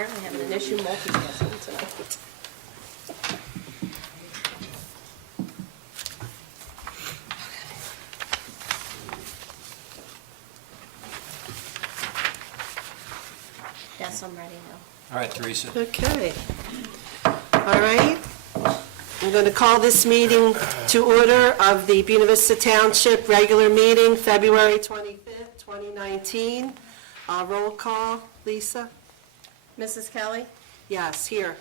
apparently having an issue multitasking tonight. Yes, I'm ready now. All right, Teresa. Okay. All right. I'm going to call this meeting to order of the Buena Vista Township regular meeting, February 25th, 2019. Roll call. Lisa? Mrs. Kelly? Yes, here.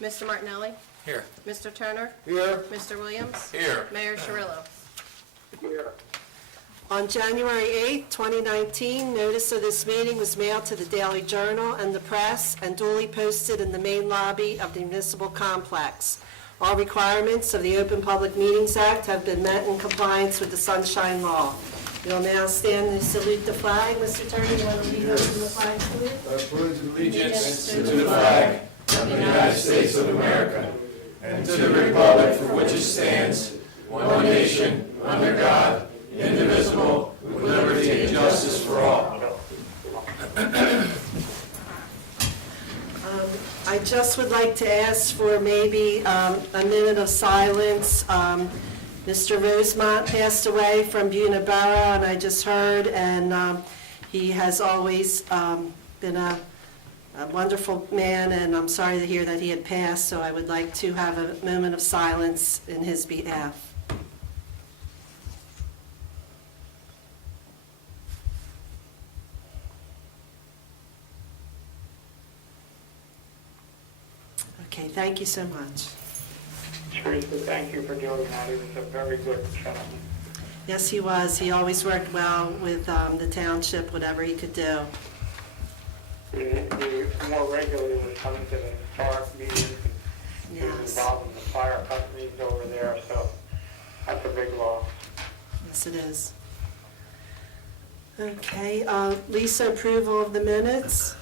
Mr. Martinelli? Here. Mr. Turner? Here. Mr. Williams? Here. Mayor Cirillo? On January 8th, 2019, notice of this meeting was mailed to the Daily Journal and the press and duly posted in the main lobby of the municipal complex. All requirements of the Open Public Meetings Act have been met in compliance with the Sunshine Law. You'll now stand and salute the flag. Mr. Turner, you want to lead us in the flag salute? I pledge allegiance to the flag of the United States of America and to the republic for which it stands, one nation, under God, indivisible, with liberty and justice for all. I just would like to ask for maybe a minute of silence. Mr. Rosemont passed away from Buena Borough, and I just heard, and he has always been a wonderful man, and I'm sorry to hear that he had passed, so I would like to have a moment of silence in his behalf. Okay, thank you so much. Teresa, thank you for doing that. He was a very good gentleman. Yes, he was. He always worked well with the township, whatever he could do. He more regularly was coming to the historic meetings. He was Yes, involved in the fire companies over there, so that's a big loss. yes it is. Okay, Lisa, approval of the minutes?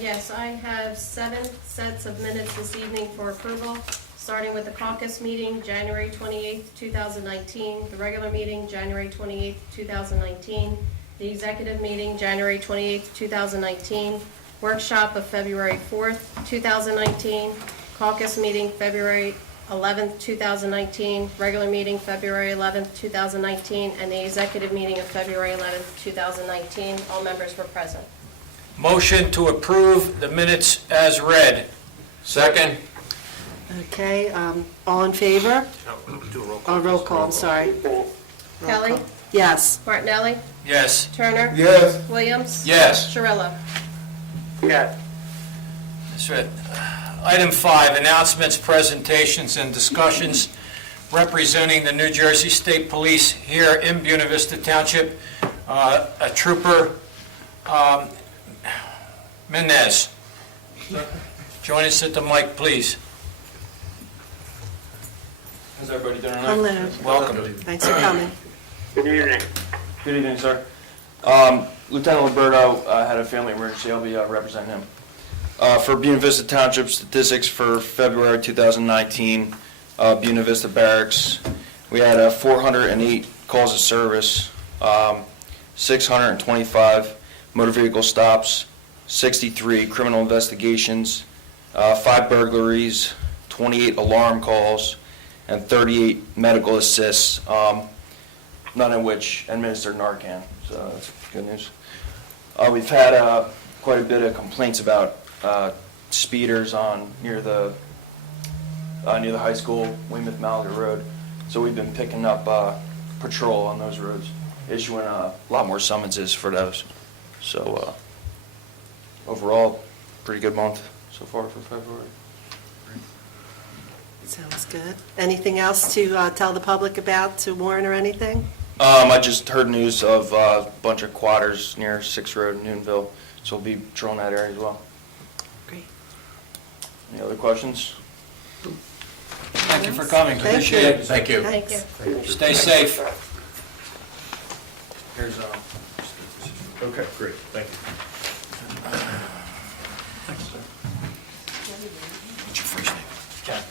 Yes, I have 7 sets of minutes this evening for approval, starting with the caucus meeting, January 28th, 2019, the regular meeting, January 28th, 2019, the executive meeting, January 28th, 2019, workshop of February 4th, 2019, caucus meeting, February 11th, 2019, regular meeting, February 11th, 2019, and the executive meeting of February 11th, 2019. All members were present. Motion to approve the minutes as read. Second. Okay, all in favor? Do a roll Oh, roll call, I'm sorry. Roll Kelly? call. Yes. Martinelli? Yes. Turner? Yes. Williams? Yes. Cirillo? Yes, That's right. Item 5, announcements, presentations, and discussions representing the New Jersey State Police here in Buena Vista Township. A trooper, Mendez. Join us at the mic, please. How's everybody doing tonight? Hello. Welcome. Thanks for coming. good evening. Good evening, sir. Lieutenant Liberto had a family emergency. I'll be representing him. For Buena Vista Township statistics for February 2019, Buena Vista Barracks, we had 408 calls of service, 625 motor vehicle stops, 63 criminal investigations, 5 burglaries, 28 alarm calls, and 38 medical assists, none of which administered Narcan, so that's good news. We've had quite a bit of complaints about speeders near the high school, Weymouth Malaga Road, so we've been picking up patrol on those roads, issuing a lot more summonses for those. So overall, pretty good month so far for February. Sounds good. Anything else to tell the public about, to warn or anything? I just heard news of a bunch of quatters near 6th Road in Newtonville, so we'll be patrolling that area as well. Great. Any other questions? Thank you for coming. Thank Appreciate you. it. Thank you. Thank you. Stay safe. Here's Okay, great, thank you. what's your first name? Ken.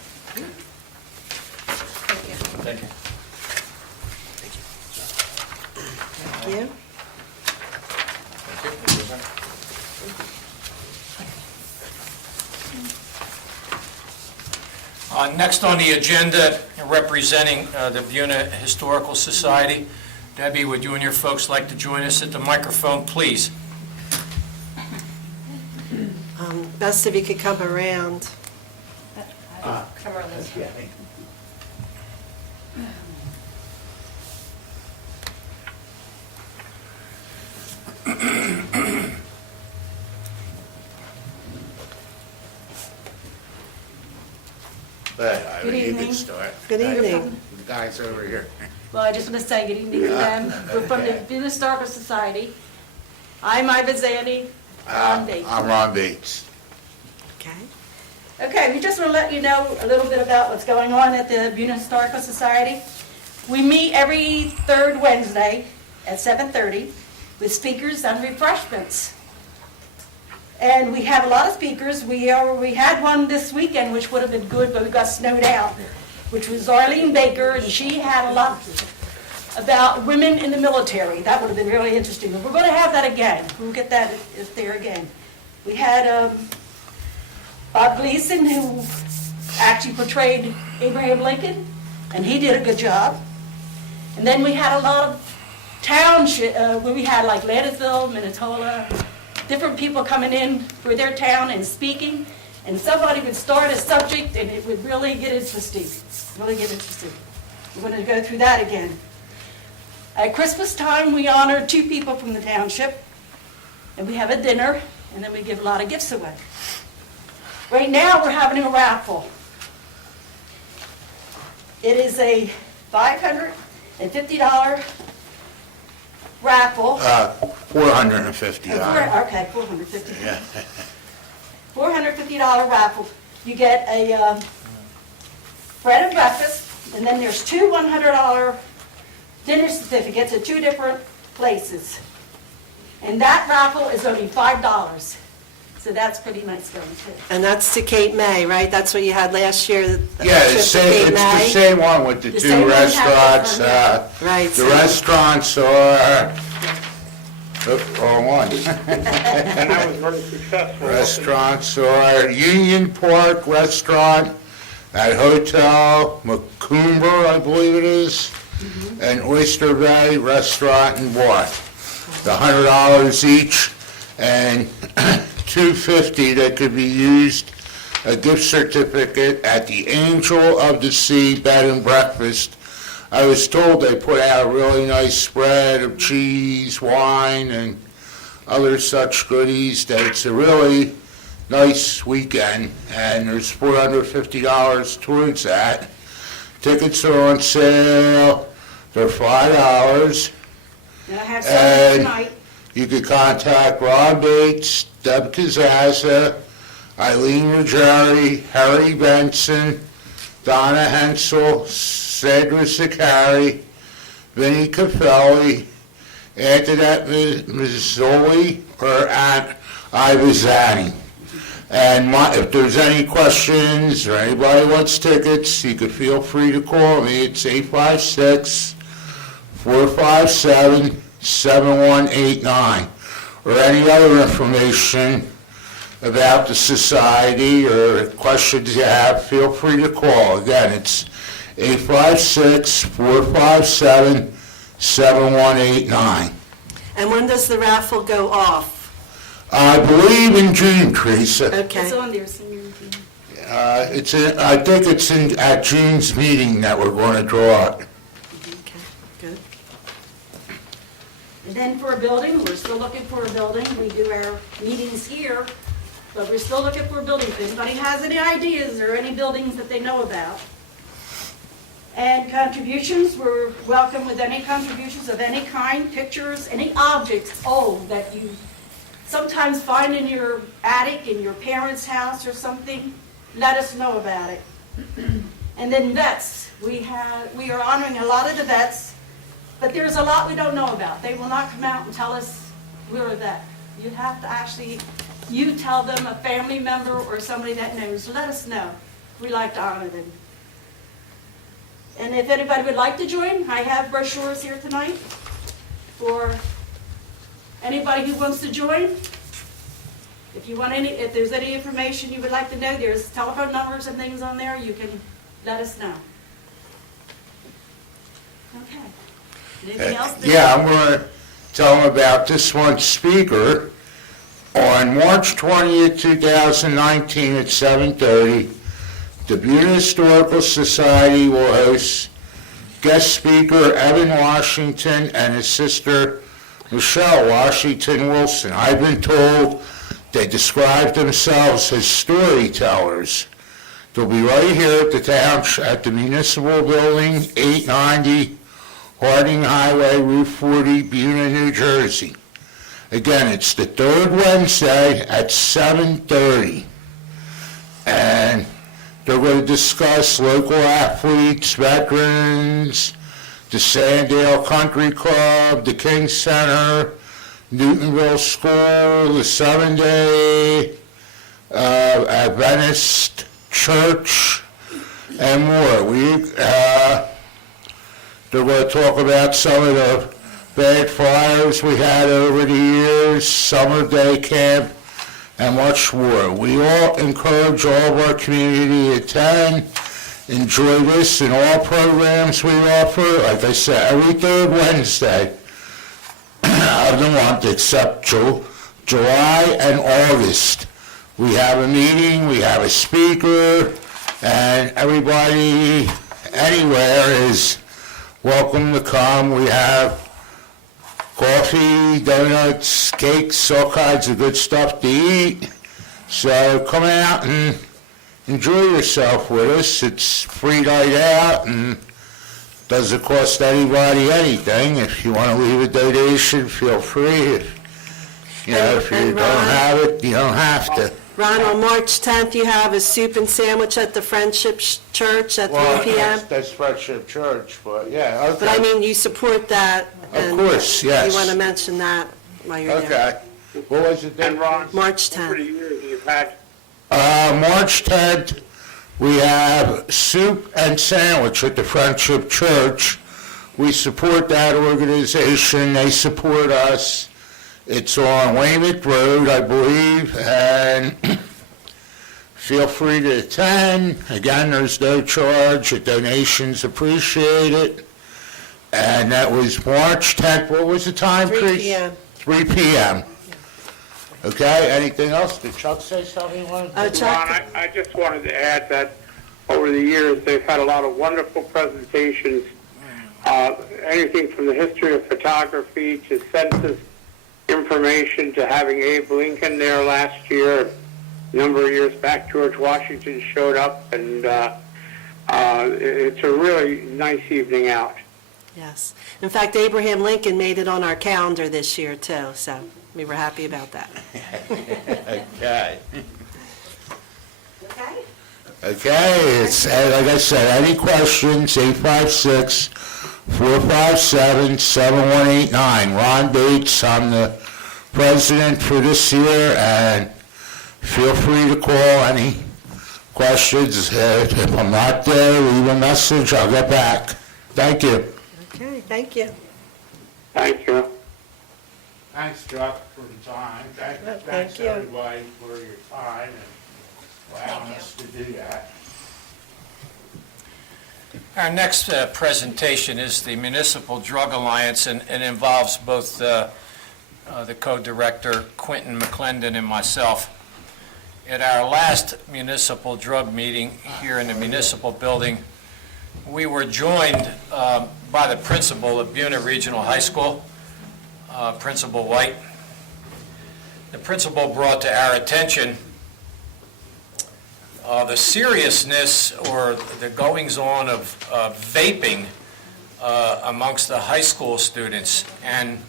Thank you. Thank you. Thank you. Next on the agenda, representing the Buena Historical Society. Debbie, would you and your folks like to join us at the microphone, please? Best if you could come around. Come around this way. But Good you evening. can start. Good evening. The guys over here. Well, I just want to say good evening to them. We're from the Buena Historical Society. I'm Iva Zanny, Ron Bates. I'm Ron Bates. Okay. Okay, we just want to let you know a little bit about what's going on at the Buena Historical Society. We meet every third Wednesday at 7:30 with speakers and refreshments. And we have a lot of speakers. We had one this weekend, which would have been good, but we got snowed out, which was Arlene Baker, and she had a lot about women in the military. That would have been really interesting. But we're going to have that again. We'll get that there again. We had Bob Gleason, who actually portrayed Abraham Lincoln, and he did a good job. And then we had a lot of township, where we had like Lanesville, Minnetonka, different people coming in for their town and speaking, and somebody would start a subject and it would really get interesting, really get interesting. We're going to go through that again. At Christmas time, we honor 2 people from the township, and we have a dinner, and then we give a lot of gifts away. Right now, we're having a raffle. It is a $550 raffle. $450. Okay, $450. $450 raffle. You get a bread and breakfast, and then there's 2 $100 dinner certificates at 2 different places. And that raffle is only $5. So that's pretty nice going too. And that's to Cape May, right? That's what you had last year? the Yeah, trip to Cape it's the May? same one with the The 2 same one restaurants. happened, Right. The so- restaurants are, wrong one. And that was very successful. Restaurants are Union Park Restaurant, that hotel, Macumber, I believe it is, and Oyster Bay Restaurant and Bar. The $100 each, and $250 that could be used, a gift certificate at the Angel of the Sea Bed and Breakfast. I was told they put out a really nice spread of cheese, wine, and other such goodies, that it's a really nice weekend, and there's $450 towards that. Tickets are on sale, they're $5. And I have some And tonight. you could contact Ron Bates, Deb Kazaza, Eileen Ruggieri, Harry Benson, Donna Hensel, Cedra Sicari, Vinnie Cafelli, Antoinette Mazzoli, or Aunt Ivazani. And if there's any questions or anybody wants tickets, you could feel free to call me. It's 856-457-7189. Or any other information about the society or questions you have, feel free to call. Again, it's 856-457-7189. And when does the raffle go off? I believe in June, Teresa. Okay. It's on there, senior meeting. I think it's at June's meeting that we're going to draw it. Okay, good. And then for a building, we're still looking for a building. We do our meetings here, but we're still looking for a building. If anybody has any ideas or any buildings that they know about. And contributions, we're welcome with any contributions of any kind, pictures, any objects old that you sometimes find in your attic, in your parents' house or something. Let us know about it. And then vets, we are honoring a lot of the vets, but there's a lot we don't know about. They will not come out and tell us we're a vet. You have to actually, you tell them, a family member or somebody that knows, let us know. We like to honor them. And if anybody would like to join, I have brochures here tonight for anybody who wants to join. If If you want if there's any information you would like to know, there's telephone numbers and things on there, you can let us know. Okay. Anything else? Yeah, I'm going to tell them about this one speaker. On March 20th, 2019 at 7:30, the Buena Historical Society will host guest speaker Evan Washington and his sister Michelle Washington Wilson. I've been told they describe themselves as storytellers. They'll be right here at the Township, at the Municipal Building, 890 Harding Highway, Route 40, Buena, New Jersey. Again, it's the third Wednesday at 7:30. And they're going to discuss local athletes, veterans, the Sandale Country Club, the King Center, Newtonville School, the 7-Day Adventist Church, and more. They're going to talk about some of the bad flyers we had over the years, summer day camp, and much more. We all encourage all of our community to attend, enjoy this and all programs we offer. Like I said, every third Wednesday of the month except July and August. We have a meeting, we have a speaker, and everybody anywhere is welcome to come. We have coffee, donuts, cakes, all kinds of good stuff to eat. So come out and enjoy yourself with us. It's free night out and doesn't cost anybody anything. If you want to leave a donation, feel free. If you don't have it, you don't have to. Ron, on March 10th, you have a soup and sandwich at the Friendship Church at 3 p.m.? That's Friendship Church, but yeah, okay. But I mean, you support that? Of course, yes. You want to mention that while you're there? Okay. What was it then? And Ron, March over the 10th. years, you've had March 10th, we have soup and sandwich at the Friendship Church. We support that organization. They support us. It's on Weymouth Road, I believe, and feel free to attend. Again, there's no charge. The donations appreciated. And that was March 10th. What was the time, 3 Chris? p.m. 3 p.m. Okay, anything else? Did Chuck say something? Chuck? Ron, I just wanted to add that over the years, they've had a lot of wonderful presentations, anything from the history of photography to census information to having Abe Lincoln there last year. A number of years back, George Washington showed up, and it's a really nice evening out. Yes. In fact, Abraham Lincoln made it on our calendar this year, too, so we were happy about that. Okay. Okay? Okay, it's, like I said, any questions, 856-457-7189. Ron Bates, I'm the president for this year, and feel free to call any questions. If I'm not there, leave a message, I'll get back. Thank you. Okay, thank you. Thank you. Thanks, Chuck, for the time. Thank you. everybody for your time and allowing us to do that. Our next presentation is the Municipal Drug Alliance, and involves both the co-director, Quentin McClendon, and myself. At our last municipal drug meeting here in the municipal building, we were joined by the principal of Buena Regional High School, Principal White. The principal brought to our attention the seriousness or the goings-on of vaping amongst the high school students. And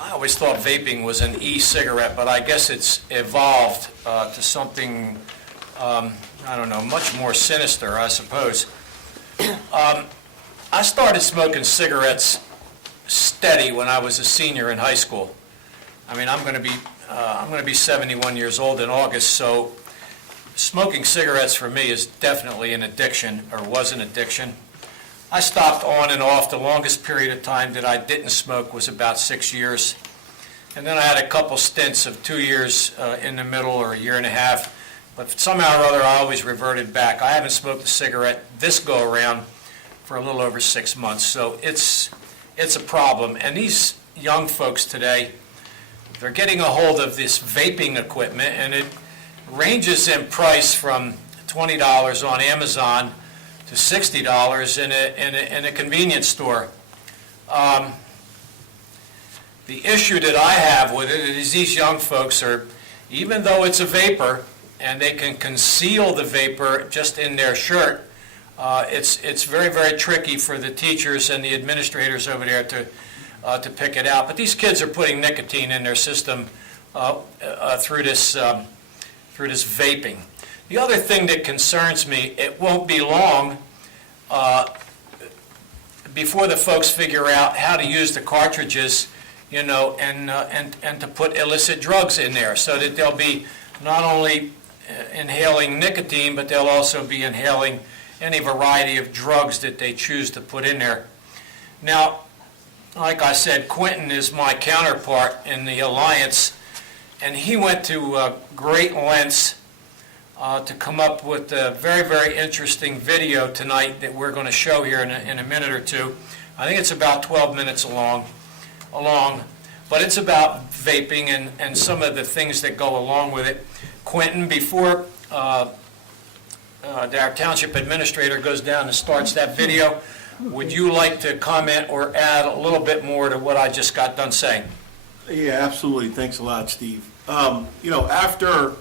I always thought vaping was an e-cigarette, but I guess it's evolved to something, I don't know, much more sinister, I suppose. I started smoking cigarettes steady when I was a senior in high school. I mean, I'm going to be 71 years old in August, so smoking cigarettes for me is definitely an addiction, or was an addiction. I stopped on and off. The longest period of time that I didn't smoke was about 6 years. and then I had a couple stints of 2 years in the middle, or a year and a half, but somehow or other I always reverted back. I haven't smoked a cigarette this go-around for a little over 6 months, so it's a problem. And these young folks today, they're getting a hold of this vaping equipment, and it ranges in price from $20 on Amazon to $60 in a convenience store. The issue that I have with it is these young folks are, even though it's a vapor and they can conceal the vapor just in their shirt, it's very, very tricky for the teachers and the administrators over there to pick it out. But these kids are putting nicotine in their system through this vaping. The other thing that concerns me, it won't be long before the folks figure out how to use the cartridges, and to put illicit drugs in there, so that they'll be not only inhaling nicotine, but they'll also be inhaling any variety of drugs that they choose to put in there. Now, like I said, Quentin is my counterpart in the Alliance, and he went to great lengths to come up with a very, very interesting video tonight that we're going to show here in a minute or two. I think it's about 12 minutes long, but it's about vaping and some of the things that go along with it. Quentin, before our township administrator goes down and starts that video, would you like to comment or add a little bit more to what I just got done saying? Yeah, absolutely. Thanks a lot, Steve. After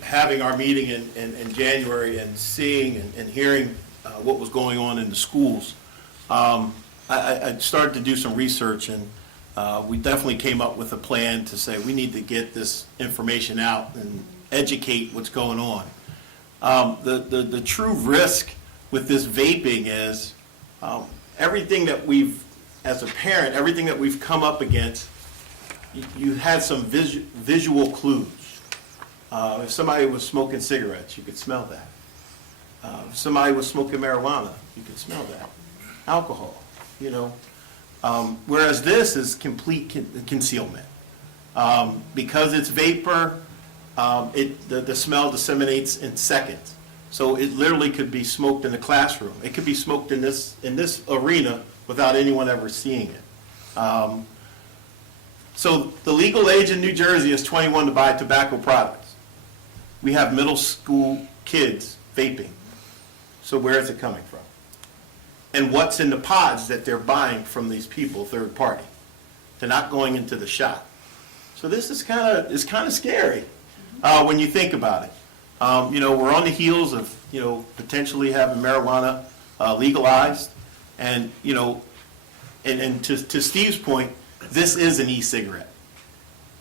having our meeting in January and seeing and hearing what was going on in the schools, I started to do some research, and we definitely came up with a plan to say we need to get this information out and educate what's going on. The true risk with this vaping is everything that we've, as a parent, everything that we've come up against, you had some visual clues. If somebody was smoking cigarettes, you could smell that. If somebody was smoking marijuana, you could smell that. Alcohol, whereas this is complete concealment. Because it's vapor, the smell disseminates in seconds. So it literally could be smoked in the classroom. It could be smoked in this arena without anyone ever seeing it. So the legal age in New Jersey is 21 to buy tobacco products. We have middle school kids vaping. So where is it coming from? And what's in the pods that they're buying from these people, third party? They're not going into the shop. So this is kind of scary when you think about it. We're on the heels of potentially having marijuana legalized, and and to Steve's point, this is an e-cigarette.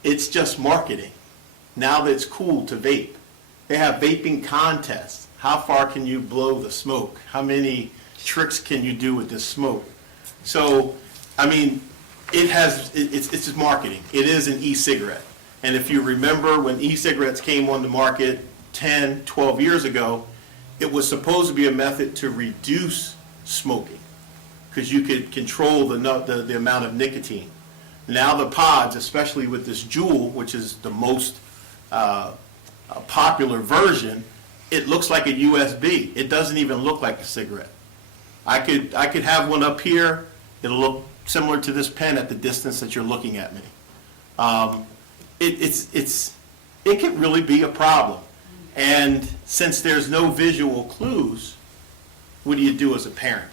It's just marketing. Now that it's cool to vape, they have vaping contests. How far can you blow the smoke? How many tricks can you do with this smoke? So, it's just marketing. It is an e-cigarette. And if you remember when e-cigarettes came on the market 10, 12 years ago, it was supposed to be a method to reduce smoking because you could control the amount of nicotine. Now the pods, especially with this Juul, which is the most popular version, it looks like a USB. It doesn't even look like a cigarette. I could have one up here. It'll look similar to this pen at the distance that you're looking at me. It can really be a problem. And since there's no visual clues, what do you do as a parent?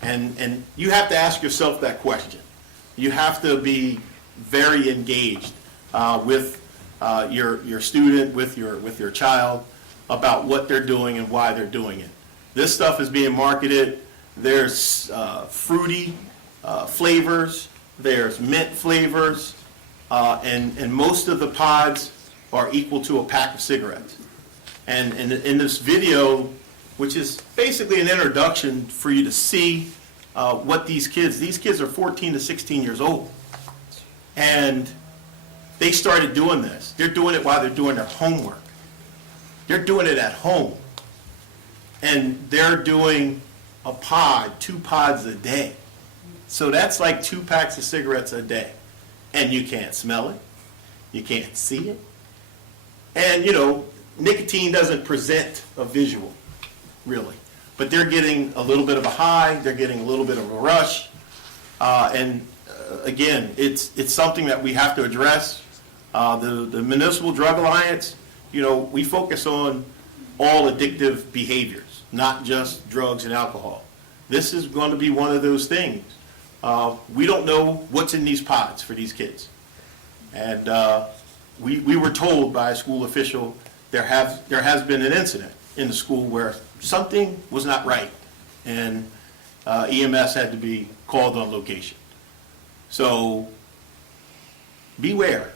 And you have to ask yourself that question. You have to be very engaged with your student, with your child, about what they're doing and why they're doing it. This stuff is being marketed. There's fruity flavors. There's mint flavors. And most of the pods are equal to a pack of cigarettes. And in this video, which is basically an introduction for you to see what these kids are 14 to 16 years old. And they started doing this. They're doing it while they're doing their homework. They're doing it at home. And they're doing a pod, 2 pods a day. So that's like 2 packs of cigarettes a day. and you can't smell it, you can't see it. And, nicotine doesn't present a visual, really. But they're getting a little bit of a high, they're getting a little bit of a rush. Again, it's something that we have to address. The Municipal Drug Alliance, we focus on all addictive behaviors, not just drugs and alcohol. This is going to be one of those things. We don't know what's in these pods for these kids. And we were told by a school official there has been an incident in the school where something was not right, and EMS had to be called on location. So beware,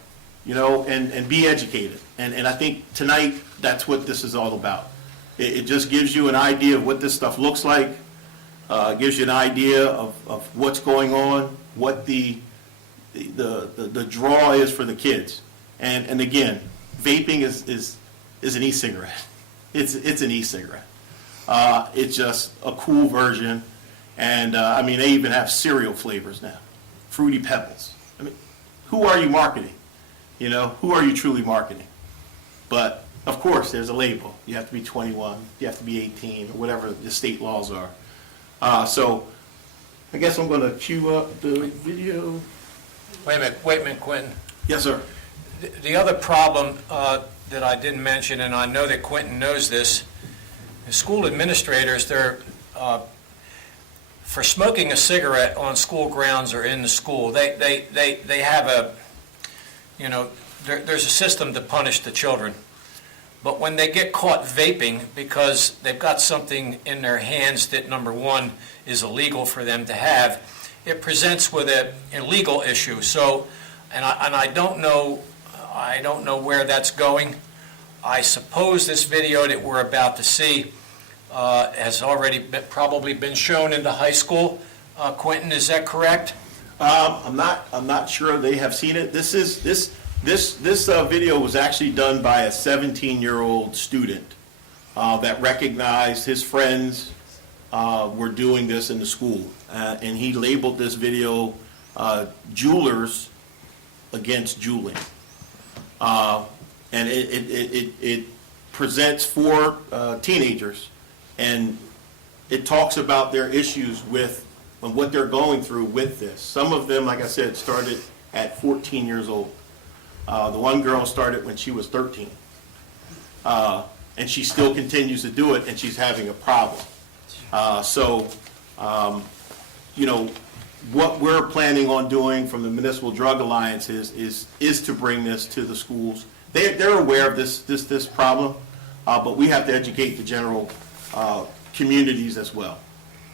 and be educated. And I think tonight that's what this is all about. It just gives you an idea of what this stuff looks like, gives you an idea of what's going on, what the draw is for the kids. And again, vaping is an e-cigarette. It's an e-cigarette. It's just a cool version. And they even have cereal flavors now. Fruity Pebbles. Who are you marketing? Who are you truly marketing? But of course, there's a label. You have to be 21, you have to be 18, or whatever the state laws are. So I guess I'm going to cue up the video. Wait a minute, Quentin. Yes, sir. The other problem that I didn't mention, and I know that Quentin knows this, the school administrators, they're for smoking a cigarette on school grounds or in the school, they have a, there's a system to punish the children. But when they get caught vaping because they've got something in their hands that, number one, is illegal for them to have, it presents with an illegal issue. So, and I don't know where that's going. I suppose this video that we're about to see has already probably been shown in the high school. Quentin, is that correct? I'm not sure they have seen it. This video was actually done by a 17-year-old student that recognized his friends were doing this in the school, and he labeled this video "Jewelers Against Juuling," and it presents 4 teenagers, and it talks about their issues with and what they're going through with this. Some of them, like I said, started at 14 years old. The one girl started when she was 13. And she still continues to do it, and she's having a problem. What we're planning on doing from the Municipal Drug Alliance is to bring this to the schools. They're aware of this problem, but we have to educate the general communities as well.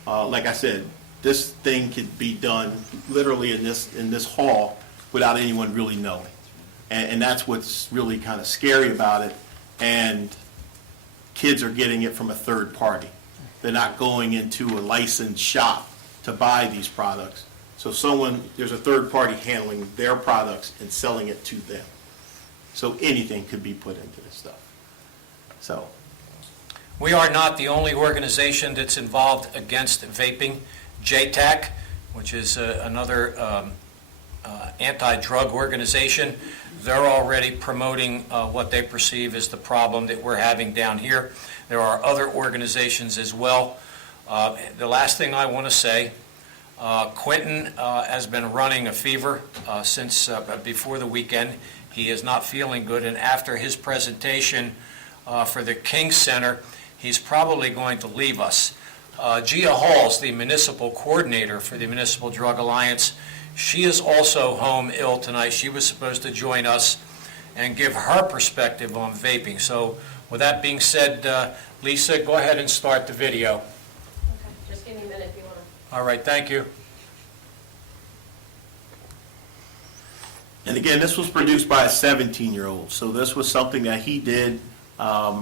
Like I said, this thing could be done literally in this hall without anyone really knowing. And that's what's really kind of scary about it. And kids are getting it from a third party. They're not going into a licensed shop to buy these products. So there's a third party handling their products and selling it to them. So anything could be put into this stuff. So We are not the only organization that's involved against vaping. JTAC, which is another anti-drug organization, they're already promoting what they perceive as the problem that we're having down here. There are other organizations as well. The last thing I want to say, Quentin has been running a fever since before the weekend. He is not feeling good, and after his presentation for the King Center, he's probably going to leave us. Gia Halls, the municipal coordinator for the Municipal Drug Alliance, she is also home ill tonight. She was supposed to join us and give her perspective on vaping. So with that being said, Lisa, go ahead and start the video. Okay, just give me a minute if you want to. All right, thank you. And again, this was produced by a 17-year-old. So this was something that he did,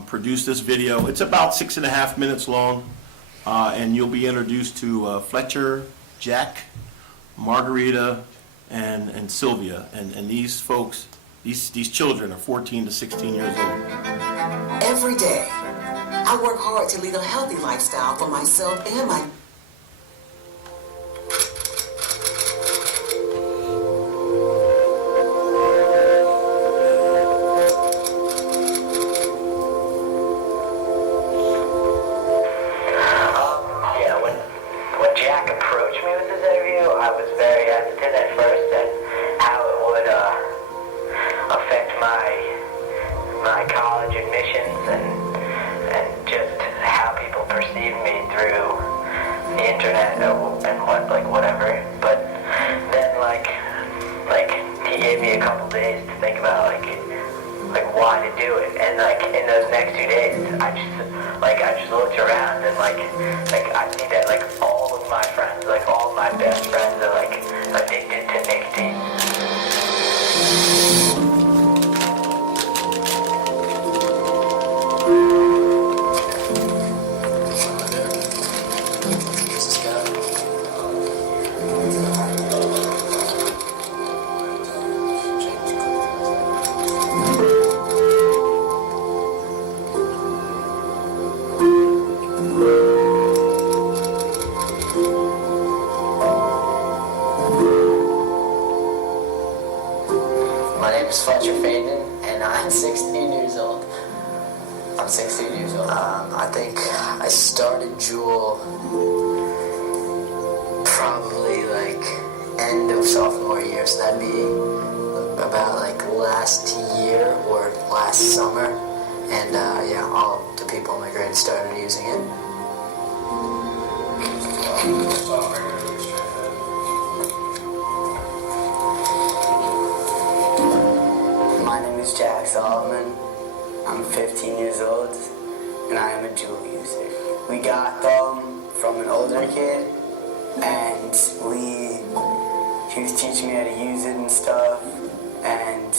produce this video. It's about 6.5 minutes long. And you'll be introduced to Fletcher, Jack, Margarita, and Sylvia. And these folks, these children are 14 to 16 years old. Every day, I work hard to lead a healthy lifestyle for myself and my... my college admissions and just how people perceive me through the internet and whatever. But then like he gave me a couple days to think about like why to do it, and like in those next 2 days I just looked around and like I see that like all of my friends, like all of my best friends are like addicted to nicotine. I'm 16 years old. I'm 16 years old. I think I started Juul probably like end of sophomore year, so that'd be about like last year or last summer. And yeah, all the people in my grade started using it. My name is Jack Solomon. I'm 15 years old, and I am a Juul user. We got them from an older kid, and he was teaching me how to use it and stuff, and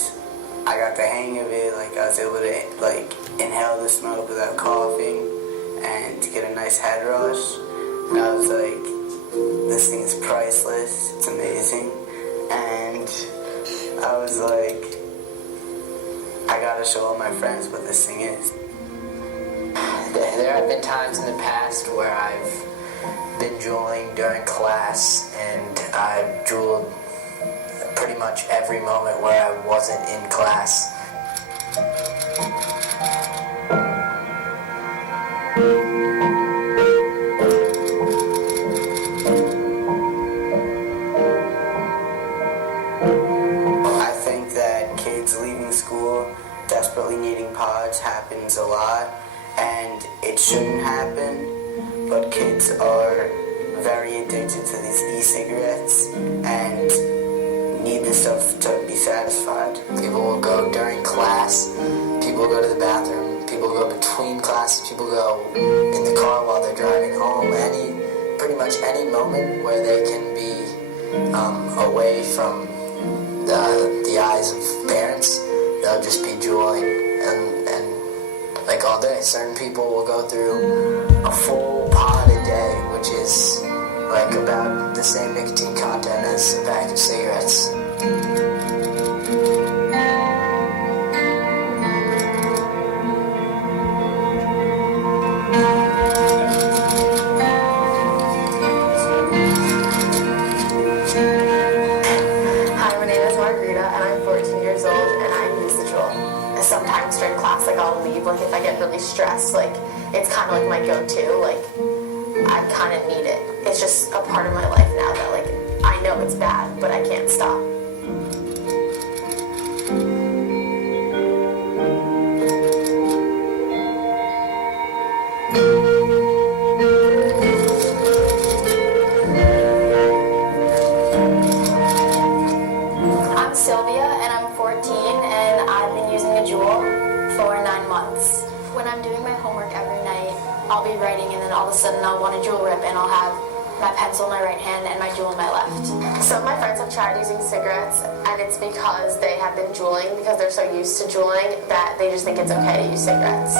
I got the hang of it. Like, I was able to like inhale the smoke without coughing and to get a nice head rush. And I was like, this thing is priceless. It's amazing. And I was like, I gotta show all my friends what this thing is. There have been times in the past where I've been juuling during class, and I've juuled pretty much every moment where I wasn't in class. I think that kids leaving school desperately needing pods happens a lot, and it shouldn't happen, but kids are very addicted to these e-cigarettes and need this stuff to be satisfied. People will go during class, people will go to the bathroom, people will go between classes, people go in the car while they're driving home, pretty much any moment where they can be away from the eyes of parents, they'll just be juuling and like all day. Certain people will go through a full pod a day, which is like about the same nicotine content as a pack of cigarettes. Hi, my name is Margarita, and I'm 14 years old, and I use the Juul. Sometimes during class, like I'll leave, like if I get really stressed, like it's kind of like my go-to, like I kind of need it. It's just a part of my life now that like I know it's bad, but I can't stop. I'm Sylvia, and I'm 14, and I've been using a Juul for 9 months. When I'm doing my homework every night, I'll be writing, and then all of a sudden I'll want a Juul rip, and I'll have my pencil in my right hand and my Juul in my left. Some of my friends have tried using cigarettes, and it's because they have been juuling, because they're so used to juuling that they just think it's okay to use cigarettes.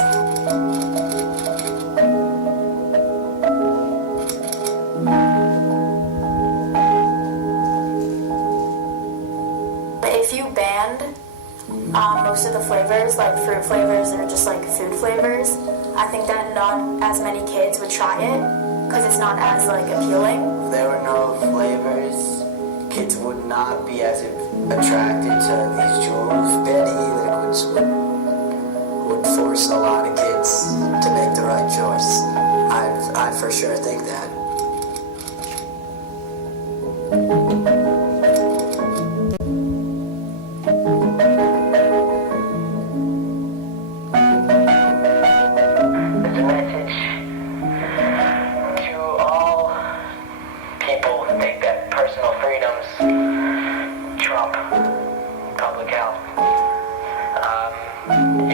If you banned most of the flavors, like fruit flavors or just like food flavors, I think that not as many kids would try it because it's not as like appealing. If there were no flavors, kids would not be as attracted to these Juuls. Banning e-liquids would force a lot of kids to make the right choice. I for sure think that.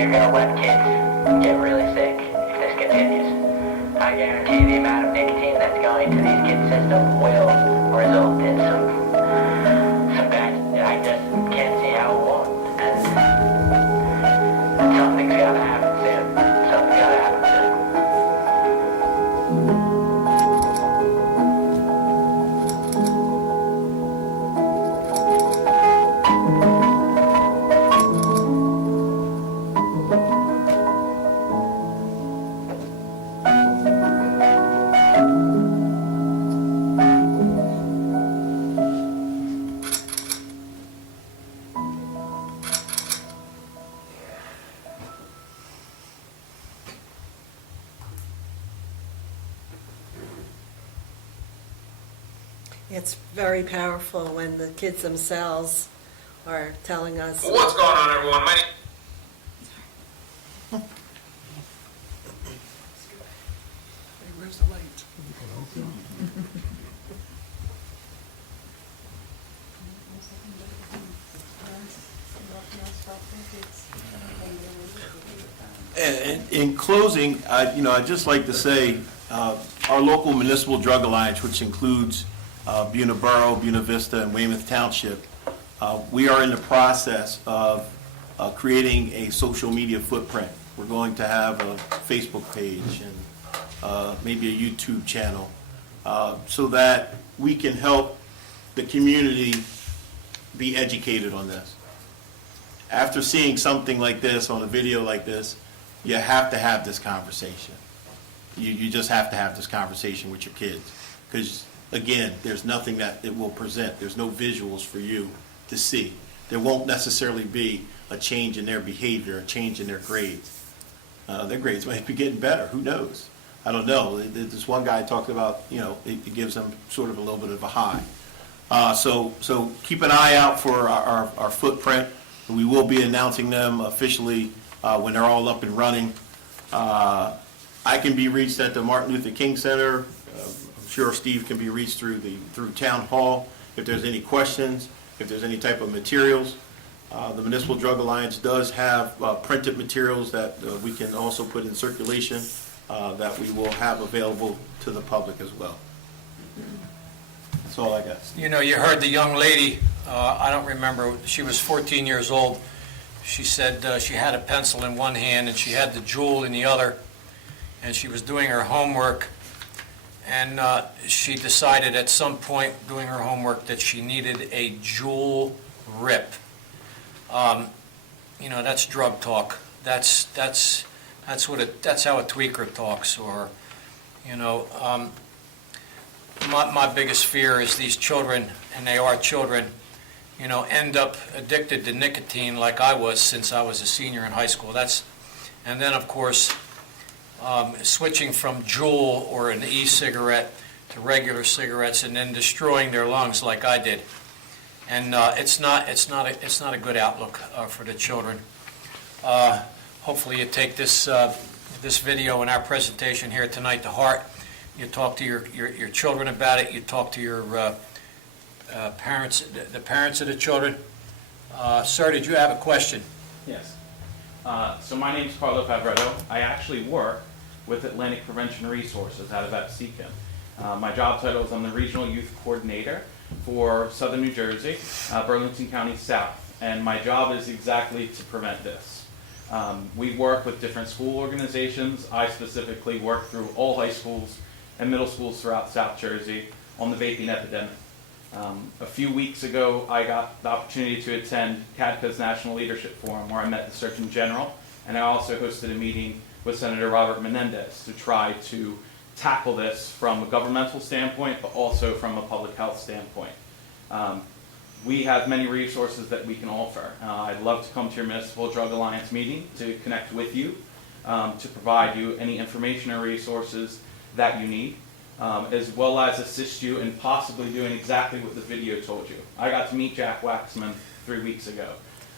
you're going to let kids get really sick if this continues. I guarantee the amount of nicotine that's going to these kids' system will result in some bad. I just can't see how it won't. And something's got to happen soon. Something's got to happen soon. It's very powerful when the kids themselves are telling us. Well, what's going on, everyone? My name... Where's the light? And in closing, I'd just like to say, our local municipal drug alliance, which includes Buena Borough, Buena Vista, and Weymouth Township, we are in the process of creating a social media footprint. We're going to have a Facebook page and maybe a YouTube channel, so that we can help the community be educated on this. After seeing something like this, on a video like this, you have to have this conversation. You just have to have this conversation with your kids. Because, again, there's nothing that it will present. There's no visuals for you to see. There won't necessarily be a change in their behavior, a change in their grades. Their grades might be getting better. Who knows? I don't know. This one guy talked about, it gives them sort of a little bit of a high. So keep an eye out for our footprint. We will be announcing them officially when they're all up and running. I can be reached at the Martin Luther King Center. I'm sure Steve can be reached through Town Hall if there's any questions, if there's any type of materials. The Municipal Drug Alliance does have printed materials that we can also put in circulation that we will have available to the public as well. That's all I got. You know, you heard the young lady, I don't remember, she was 14 years old. She said she had a pencil in one hand and she had the jewel in the other, and she was doing her homework, and she decided at some point doing her homework that she needed a jewel rip. That's drug talk. That's how a tweaker talks, or, my biggest fear is these children, and they are children, end up addicted to nicotine like I was since I was a senior in high school. And then, of course, switching from Juul or an e-cigarette to regular cigarettes, and then destroying their lungs like I did. And it's not a good outlook for the children. Hopefully, you take this video and our presentation here tonight to heart. You talk to your children about it. You talk to your parents, the parents of the children. Sir, did you have a question? Yes. So my name is Carlo Favretto. I actually work with Atlantic Prevention Resources out of Epsecan. My job title is I'm the Regional Youth Coordinator for Southern New Jersey, Burlington County South. And my job is exactly to prevent this. We work with different school organizations. I specifically work through all high schools and middle schools throughout South Jersey on the vaping epidemic. A few weeks ago, I got the opportunity to attend CADCA's National Leadership Forum, where I met the Surgeon General, and I also hosted a meeting with Senator Robert Menendez to try to tackle this from a governmental standpoint, but also from a public health standpoint. We have many resources that we can offer. I'd love to come to your Municipal Drug Alliance meeting to connect with you, to provide you any information or resources that you need, as well as assist you in possibly doing exactly what the video told you. I got to meet Jack Waxman 3 weeks ago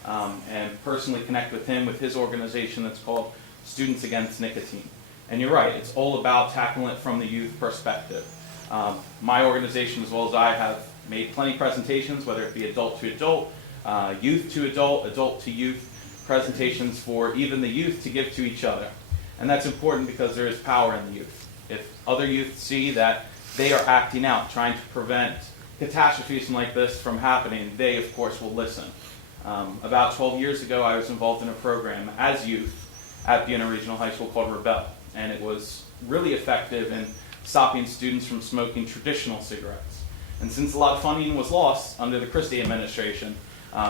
and personally connect with him with his organization that's called Students Against Nicotine. And you're right, it's all about tackling it from the youth perspective. My organization, as well as I, have made plenty of presentations, whether it be adult to adult, youth to adult, adult to youth, presentations for even the youth to give to each other. And that's important because there is power in the youth. If other youth see that they are acting out, trying to prevent catastrophes like this from happening, they, of course, will listen. About 12 years ago, I was involved in a program as youth at Buena Regional High School called Rebel, and it was really effective in stopping students from smoking traditional cigarettes. And since a lot of funding was lost under the Christie administration,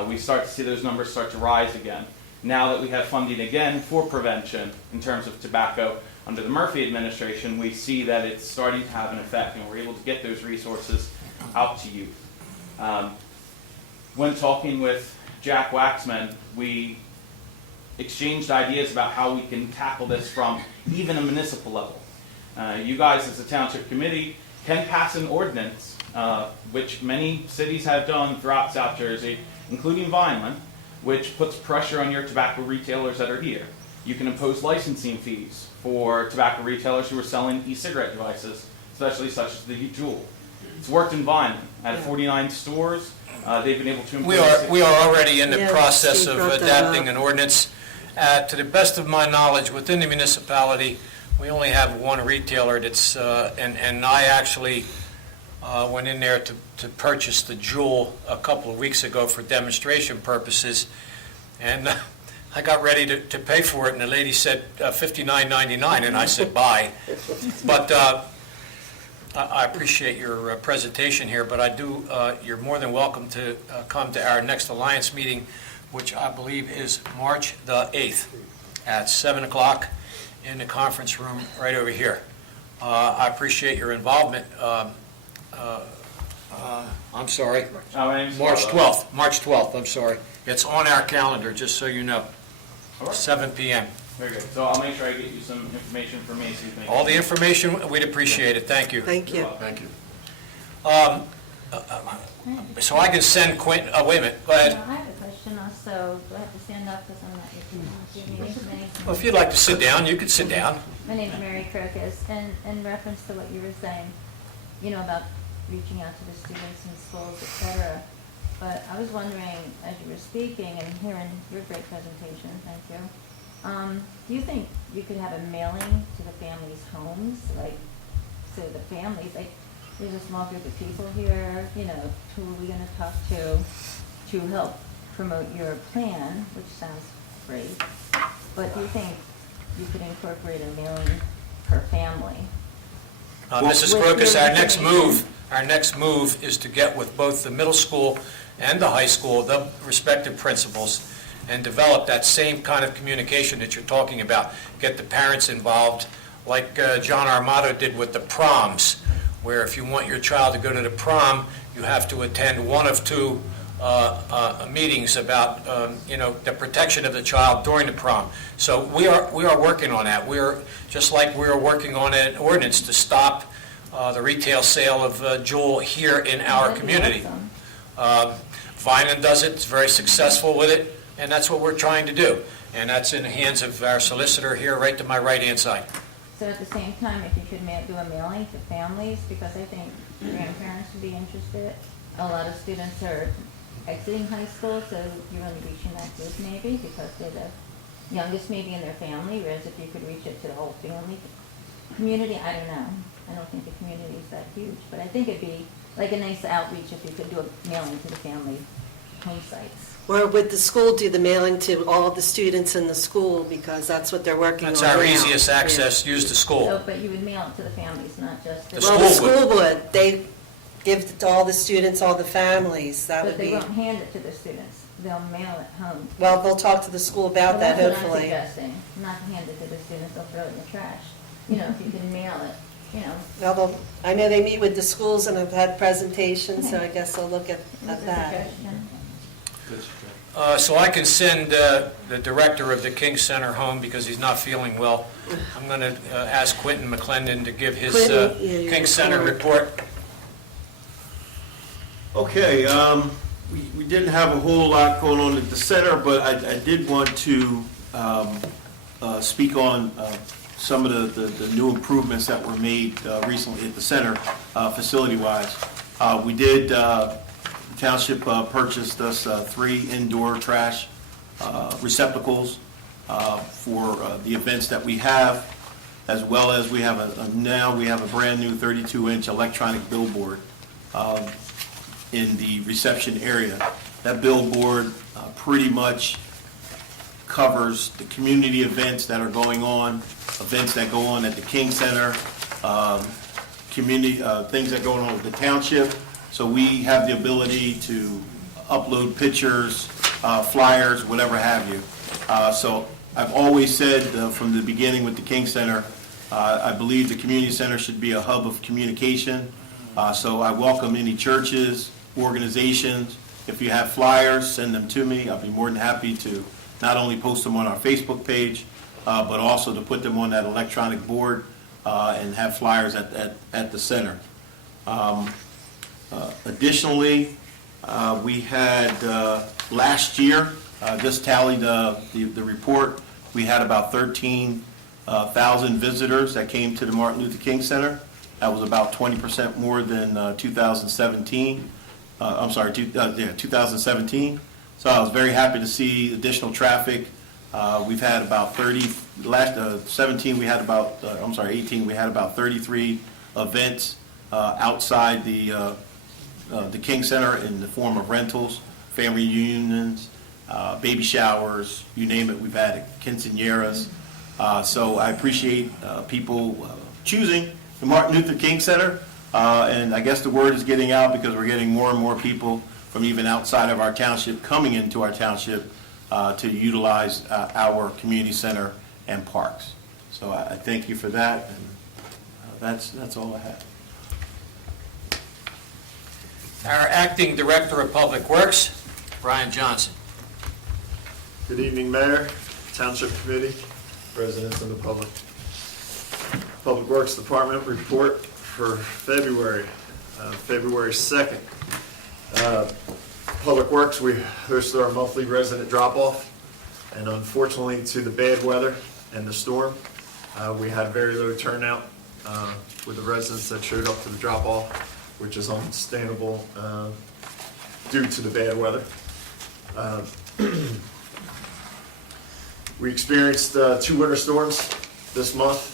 we start to see those numbers start to rise again. Now that we have funding again for prevention in terms of tobacco under the Murphy administration, we see that it's starting to have an effect, and we're able to get those resources out to youth. When talking with Jack Waxman, we exchanged ideas about how we can tackle this from even a municipal level. You guys as a township committee can pass an ordinance, which many cities have done throughout South Jersey, including Vineland, which puts pressure on your tobacco retailers that are here. You can impose licensing fees for tobacco retailers who are selling e-cigarette devices, especially such as the Juul. It's worked in Vineland. At 49 stores, they've been able to impose... We are already in the Yeah, process Steve of brought that adapting up. an ordinance. To the best of my knowledge, within the municipality, we only have one retailer that's, and I actually went in there to purchase the Juul a couple of weeks ago for demonstration purposes, and I got ready to pay for it, and the lady said $59.99, and I said bye. But I appreciate your presentation here, but you're more than welcome to come to our next Alliance meeting, which I believe is March the 8th at 7 o'clock in the conference room right over here. I appreciate your involvement. I'm sorry. My name's March Carlo. 12th. March 12th, I'm sorry. It's on our calendar, just so you know. All right. 7 p.m. Very good. So I'll make sure I get you some information from Macy's. All the information, we'd appreciate it. Thank you. Thank you. Thank you. So I can send Quentin, wait a minute, go ahead. I have a question also. Do I have to stand up because I'm not your meeting? Well, if you'd like to sit down, you can sit down. My name's Mary Crocus, and in reference to what you were saying, about reaching out to the students in schools, et cetera. But I was wondering, as you were speaking and hearing your great presentation, thank you, do you think you could have a mailing to the families' homes, so the families, there's a small group of people here, who are we gonna talk to help promote your plan, which sounds great. But do you think you could incorporate a mailing per family? Mrs. Crocus, our next move is to get with both the middle school and the high school, the respective principals, and develop that same kind of communication that you're talking about. Get the parents involved, like John Armato did with the proms, where if you want your child to go to the prom, you have to attend one of two meetings about the protection of the child during the prom. So we are working on that. We're just like we are working on an ordinance to stop the retail sale of Juul here in our That'd be community. awesome. Vineland does it, it's very successful with it, and that's what we're trying to do. And that's in the hands of our solicitor here, right to my right-hand side. So at the same time, if you could do a mailing to families, because I think grandparents would be interested. A lot of students are exiting high school, so you're only reaching that group maybe, because they're the youngest maybe in their family, whereas if you could reach it to the whole family community, I don't know. I don't think the community is that huge, but I think it'd be like a nice outreach if you could do a mailing to the family home sites. Or would the school do the mailing to all the students in the school, because that's what they're working on That's now. our easiest access, use the school. So, but you would mail it to the families, not just the... Well, the school would. They give it to all the students, all the families. That But would they be, won't hand it to the students. They'll mail it home. well, they'll talk to the school about that, Well, that's what I'm hopefully. suggesting, not hand it to the students, they'll throw it in the trash. If you can mail it, Well, I know they meet with the schools and have had presentations, so I guess they'll look at That's a that. suggestion. So I can send the director of the King Center home because he's not feeling well. I'm going to ask Quentin McClendon to give his Quentin, yeah, your King Center report. Okay, we didn't have a whole lot going on at the center, but I did want to speak on some of the new improvements that were made recently at the center, facility-wise. The township purchased us 3 indoor trash receptacles for the events that we have, as well as we have now we have a brand-new 32-inch electronic billboard in the reception area. That billboard pretty much covers the community events that are going on, events that go on at the King Center, community things that go on with the township. So we have the ability to upload pictures, flyers, whatever have you. So I've always said from the beginning with the King Center, I believe the community center should be a hub of communication. So I welcome any churches, organizations. If you have flyers, send them to me. I'll be more than happy to not only post them on our Facebook page, but also to put them on that electronic board and have flyers at the center. Additionally, we had last year, just tallied the report, we had about 13,000 visitors that came to the Martin Luther King Center. That was about 20% more than 2017. 2017. So I was very happy to see additional traffic. We've had about 18 we had about 33 events outside the King Center in the form of rentals, family reunions, baby showers, you name it, we've had quinceañeras. So I appreciate people choosing the Martin Luther King Center. And I guess the word is getting out because we're getting more and more people from even outside of our township coming into our township to utilize our community center and parks. So I thank you for that, and that's all I have. Our Acting Director of Public Works, Brian Johnson. Good evening, Mayor, Township Committee, residents of the public. Public Works Department report for February 2nd. Public Works, we hosted our monthly resident drop-off, and unfortunately to the bad weather and the storm, we had very low turnout with the residents that showed up to the drop-off, which is understandable due to the bad weather. We experienced 2 winter storms this month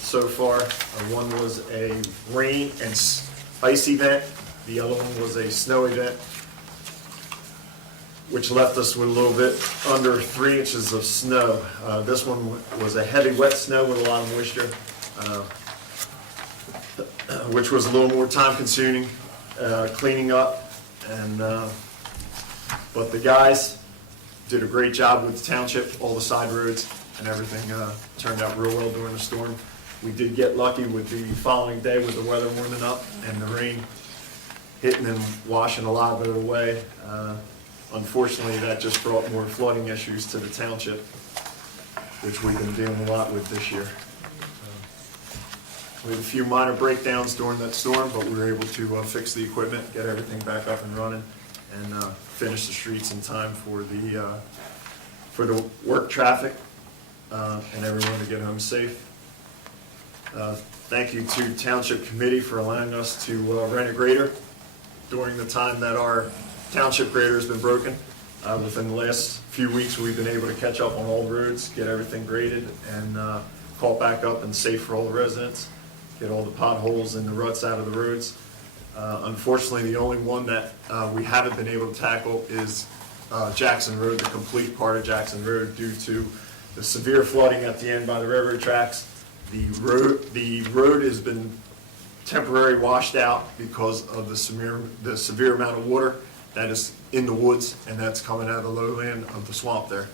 so far. One was a rain and ice event. The other one was a snow event, which left us with a little bit under 3 inches of snow. This one was a heavy wet snow with a lot of moisture, which was a little more time consuming cleaning up. And but the guys did a great job with the township, all the side roads and everything turned out real well during the storm. We did get lucky with the following day with the weather warming up and the rain hitting and washing a lot of it away. Unfortunately, that just brought more flooding issues to the township, which we've been dealing a lot with this year. We had a few minor breakdowns during that storm, but we were able to fix the equipment, get everything back up and running, and finish the streets in time for the work traffic and everyone to get home safe. Thank you to Township Committee for allowing us to rent a grader during the time that our township grader has been broken. Within the last few weeks, we've been able to catch up on all the roads, get everything graded, and caught back up and safe for all the residents, get all the potholes and the ruts out of the roads. Unfortunately, the only one that we haven't been able to tackle is Jackson Road, the complete part of Jackson Road, due to the severe flooding at the end by the railroad tracks. The road has been temporarily washed out because of the severe amount of water that is in the woods and that's coming out of the lowland of the swamp there.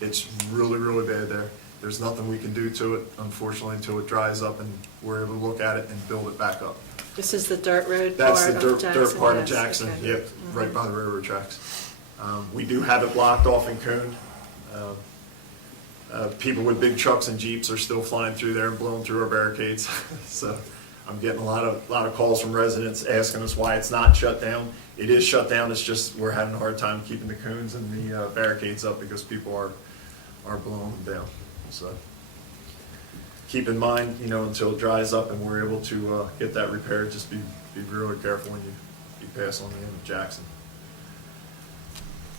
It's really, really bad there. There's nothing we can do to it, unfortunately, until it dries up and we're able to look at it and build it back up. This is the dirt road That's part the of dirt Jackson, part of yes, Jackson, okay. yep, right by the railroad tracks. We do have it blocked off and coned. People with big trucks and Jeeps are still flying through there and blowing through our barricades. So I'm getting a lot of calls from residents asking us why it's not shut down. It is shut down, it's just we're having a hard time keeping the cones and the barricades up because people are blowing them down. So keep in mind, until it dries up and we're able to get that repaired, just be really careful when you pass on the end of Jackson.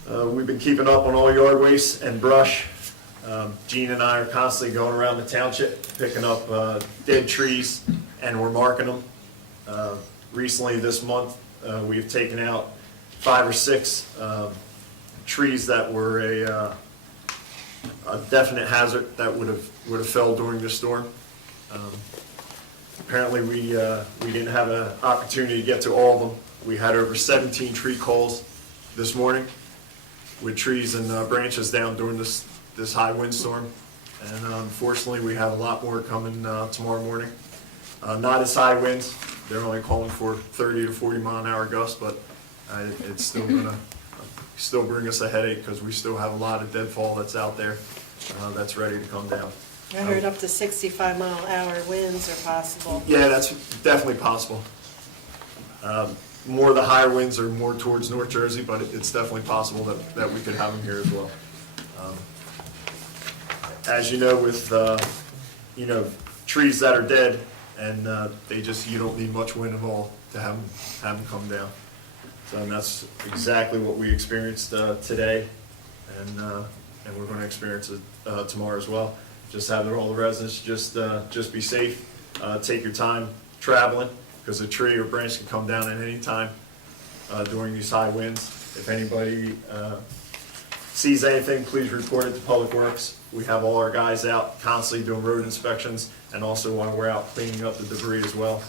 We've been keeping up on all yard waste and brush. Gene and I are constantly going around the township, picking up dead trees, and we're marking them. Recently, this month, we've taken out 5 or 6 trees that were a definite hazard that would have fell during the storm. Apparently, we didn't have an opportunity to get to all of them. We had over 17 tree calls this morning with trees and branches down during this high windstorm. And unfortunately, we have a lot more coming tomorrow morning. Not as high winds. They're only calling for 30 to 40 mile an hour gusts, but it's still gonna bring us a headache because we still have a lot of deadfall that's out there that's ready to come down. I heard up to 65-mile-an-hour winds are possible. Yeah, that's definitely possible. More of the higher winds are more towards North Jersey, but it's definitely possible that we could have them here as well. As you know, with trees that are dead, and you don't need much wind at all to have them come down. So and that's exactly what we experienced today, and we're going to experience it tomorrow as well. Just having all the residents just be safe, take your time traveling, because a tree or branch can come down at any time during these high winds. If anybody sees anything, please report it to Public Works. We have all our guys out constantly doing road inspections, and also while we're out cleaning up the debris as well.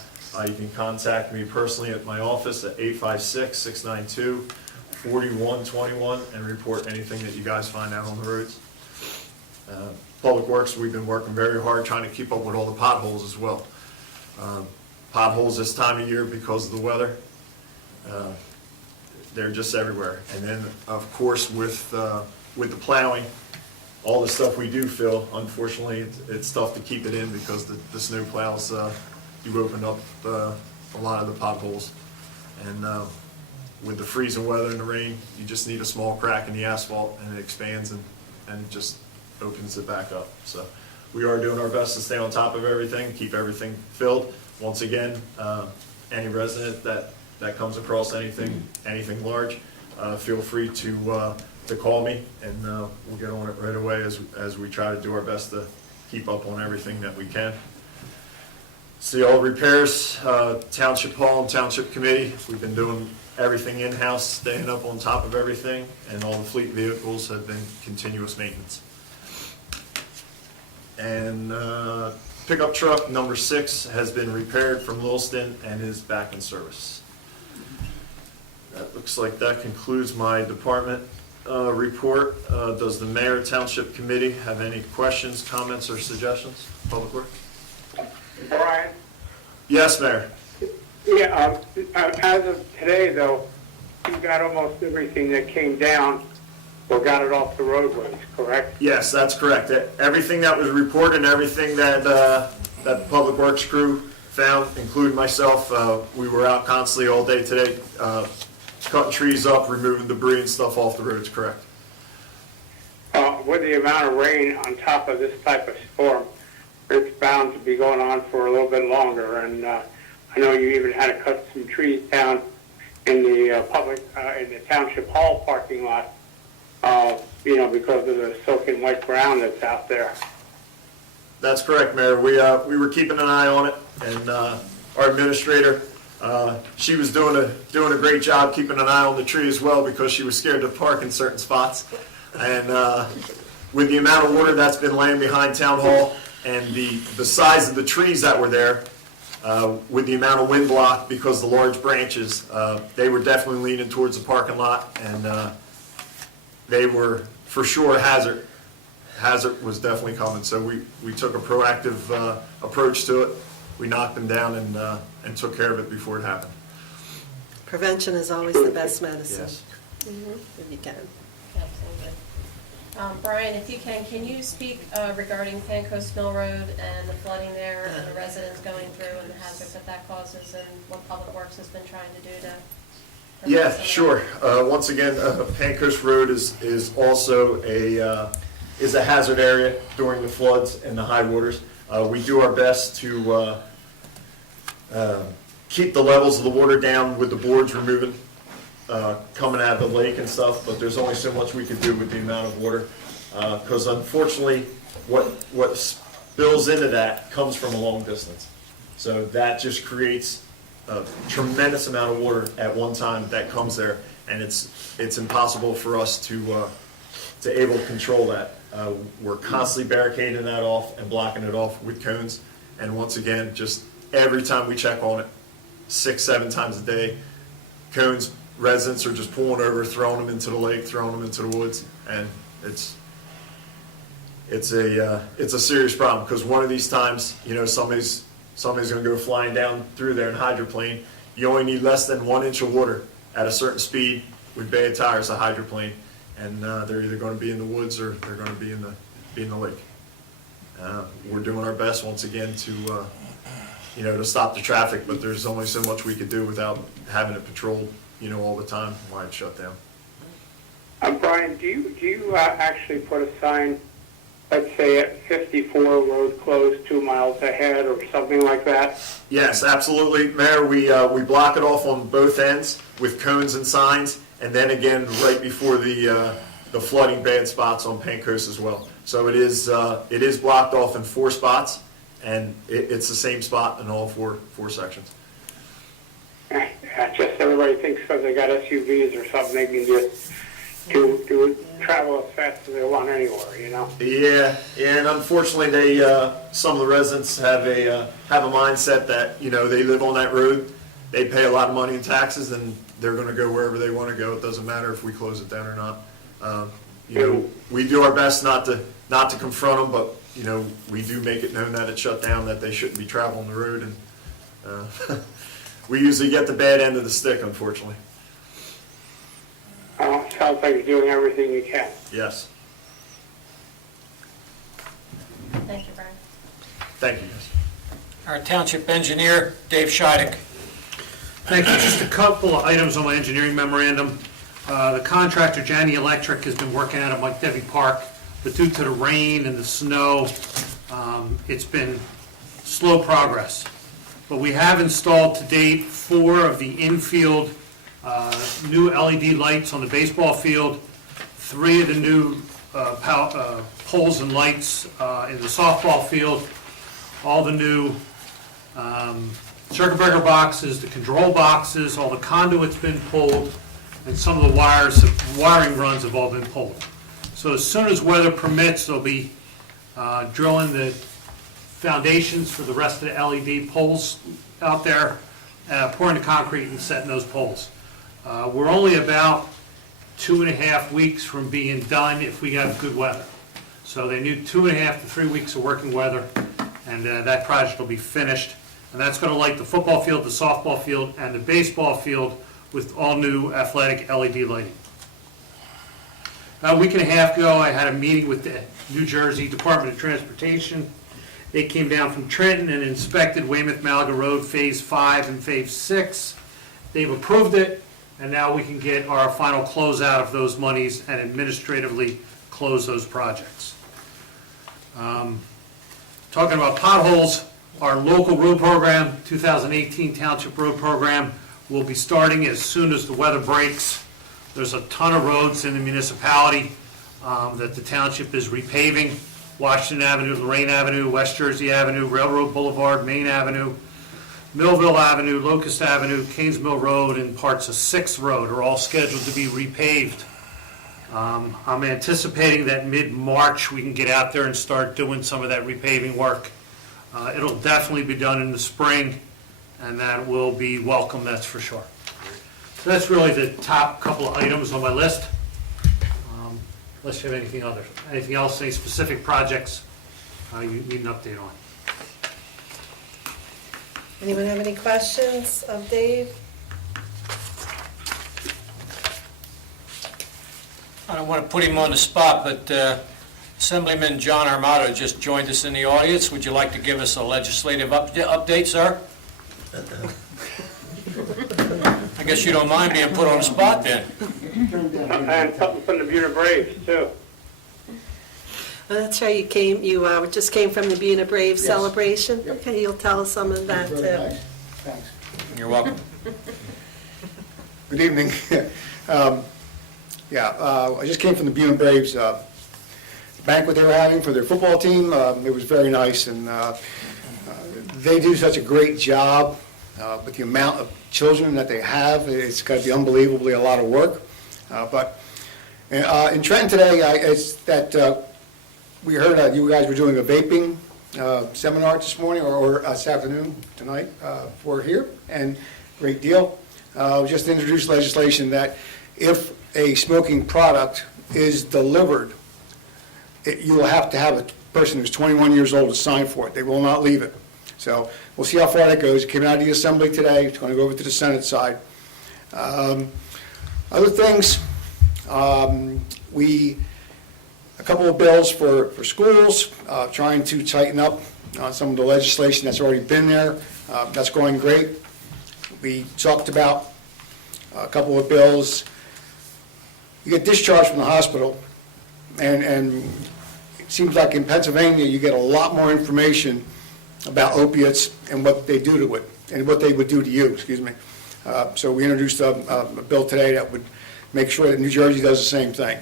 You can contact me personally at my office at 856-692-4121 and report anything that you guys find out on the roads. Public Works, we've been working very hard trying to keep up with all the potholes as well. Potholes this time of year because of the weather, they're just everywhere. And then, of course, with the plowing, all the stuff we do fill, unfortunately, it's tough to keep it in because the snow plows, you open up a lot of the potholes. And with the freezing weather and the rain, you just need a small crack in the asphalt and it expands and it just opens it back up. So we are doing our best to stay on top of everything, keep everything filled. Once again, any resident that comes across anything large, feel free to call me, and we'll get on it right away as we try to do our best to keep up on everything that we can. See all the repairs, Township Hall and Township Committee, we've been doing everything in-house, staying up on top of everything, and all the fleet vehicles have been continuous maintenance. And pickup truck number 6 has been repaired from Lewiston and is back in service. That looks like that concludes my department report. Does the Mayor Township Committee have any questions, comments, or suggestions? Public Works? Brian? Yes, Mayor. Yeah, as of today, though, you got almost everything that came down or got it off the roadways, correct? Yes, that's correct. Everything that was reported, everything that the Public Works crew found, including myself, we were out constantly all day today, cutting trees up, removing debris and stuff off the roads, correct? With the amount of rain on top of this type of storm, it's bound to be going on for a little bit longer. And I know you even had to cut some trees down in the in the Township Hall parking lot, because of the soaking wet ground that's out there. That's correct, Mayor. We were keeping an eye on it, and our administrator, she was doing a great job keeping an eye on the tree as well because she was scared to park in certain spots. And with the amount of water that's been laying behind Town Hall and the size of the trees that were there, with the amount of wind block because of the large branches, they were definitely leaning towards the parking lot, and they were for sure hazard. Hazard was definitely coming, so we took a proactive approach to it. We knocked them down and took care of it before it happened. Prevention is always the best medicine. Yes. If you can. Absolutely. Brian, if you can you speak regarding Pancoast Mill Road and the flooding there and the residents going through and the hazards that causes and what Public Works has been trying to do to prevent Yeah, some of sure. Once again, Pancoast Road is also a hazard area during the floods and the high waters. We do our best to keep the levels of the water down with the boards removing coming out of the lake and stuff, but there's only so much we could do with the amount of water. Because unfortunately, what spills into that comes from a long distance. So that just creates a tremendous amount of water at one time that comes there, and it's impossible for us to able to control that. We're constantly barricading that off and blocking it off with cones, and once again, just every time we check on it, 6-7 times a day, cones, residents are just pulling over, throwing them into the lake, throwing them into the woods, and it's a serious problem, because one of these times, you know, somebody's going to go flying down through there in a hydroplane. You only need less than 1 inch of water at a certain speed with bad tires, a hydroplane, and they're either going to be in the woods or they're going to be in the lake. We're doing our best once again to to stop the traffic, but there's only so much we could do without having it patrolled, all the time while it's shut down. Brian, do you actually put a sign, let's say at 54 road closed 2 miles ahead or something like that? Yes, absolutely, Mayor. We block it off on both ends with cones and signs, and then again right before the flooding bad spots on Paint Coast as well. So it is blocked off in 4 spots, and it's the same spot in all four sections. Just everybody thinks because they got SUVs or something, they can just do travel as fast as they want anywhere, Yeah, and unfortunately, some of the residents have a mindset that they live on that road, they pay a lot of money in taxes, and they're going to go wherever they want to go. It doesn't matter if we close it down or not. We do our best not to confront them, but we do make it known that it's shut down, that they shouldn't be traveling the road, and we usually get the bad end of the stick, unfortunately. Sounds like you're doing everything you can. Yes. Thank you, Brian. Thank you, guys. Our township engineer, Dave Scheidek. Thank you. Just a couple of items on my engineering memorandum. The contractor, Janney Electric, has been working out of McDevie Park, but due to the rain and the snow, it's been slow progress. But we have installed to date 4 of the infield new LED lights on the baseball field, 3 of the new poles and lights in the softball field, all the new circuit breaker boxes, the control boxes, all the conduit's been pulled, and some of the wiring runs have all been pulled. So as soon as weather permits, they'll be drilling the foundations for the rest of the LED poles out there, pouring the concrete and setting those poles. We're only about 2.5 weeks from being done if we have good weather. So they need 2.5 to 3 weeks of working weather, and that project will be finished. And that's going to light the football field, the softball field, and the baseball field with all new athletic LED lighting. About a week and a half ago, I had a meeting with the New Jersey Department of Transportation. They came down from Trenton and inspected Weymouth-Malaga Road Phase 5 and Phase 6. They've approved it, and now we can get our final closeout of those monies and administratively close those projects. Talking about potholes, our local road program, 2018 Township Road Program, will be starting as soon as the weather breaks. There's a ton of roads in the municipality that the township is repaving. Washington Avenue, Lorraine Avenue, West Jersey Avenue, Railroad Boulevard, Main Avenue, Millville Avenue, Locust Avenue, Canes Mill Road, and parts of 6th Road are all scheduled to be repaved. I'm anticipating that mid-March we can get out there and start doing some of that repaving work. It'll definitely be done in the spring, and that will be welcome, that's for sure. So that's really the top couple of items on my list. Unless you have anything else, any specific projects you need an update on. Anyone have any questions of Dave? I don't want to put him on the spot, but Assemblyman John Armato just joined us in the audience. Would you like to give us a legislative update, sir? I guess you don't mind being put on the spot then. And something from the Buena Braves, too. Well, that's right, you just came from the Buena Braves celebration? Yep. Okay, you'll tell us some of that, too. Nice. Thanks. You're welcome. Good evening. I just came from the Buena Braves banquet they were having for their football team. It was very nice, and they do such a great job with the amount of children that they have. It's got to be unbelievably a lot of work. But in Trenton today, it's that we heard you guys were doing a vaping seminar this morning or this afternoon, tonight, for here, and great deal. Just introduced legislation that if a smoking product is delivered, you will have to have a person who's 21 years old to sign for it. They will not leave it. So we'll see how far that goes. It came out of the Assembly today. It's going to go over to the Senate side. Other things, a couple of bills for schools, trying to tighten up some of the legislation that's already been there. That's going great. We talked about a couple of bills. You get discharged from the hospital, and it seems like in Pennsylvania you get a lot more information about opiates and what they do to it, and what they would do to you, excuse me. So we introduced a bill today that would make sure that New Jersey does the same thing.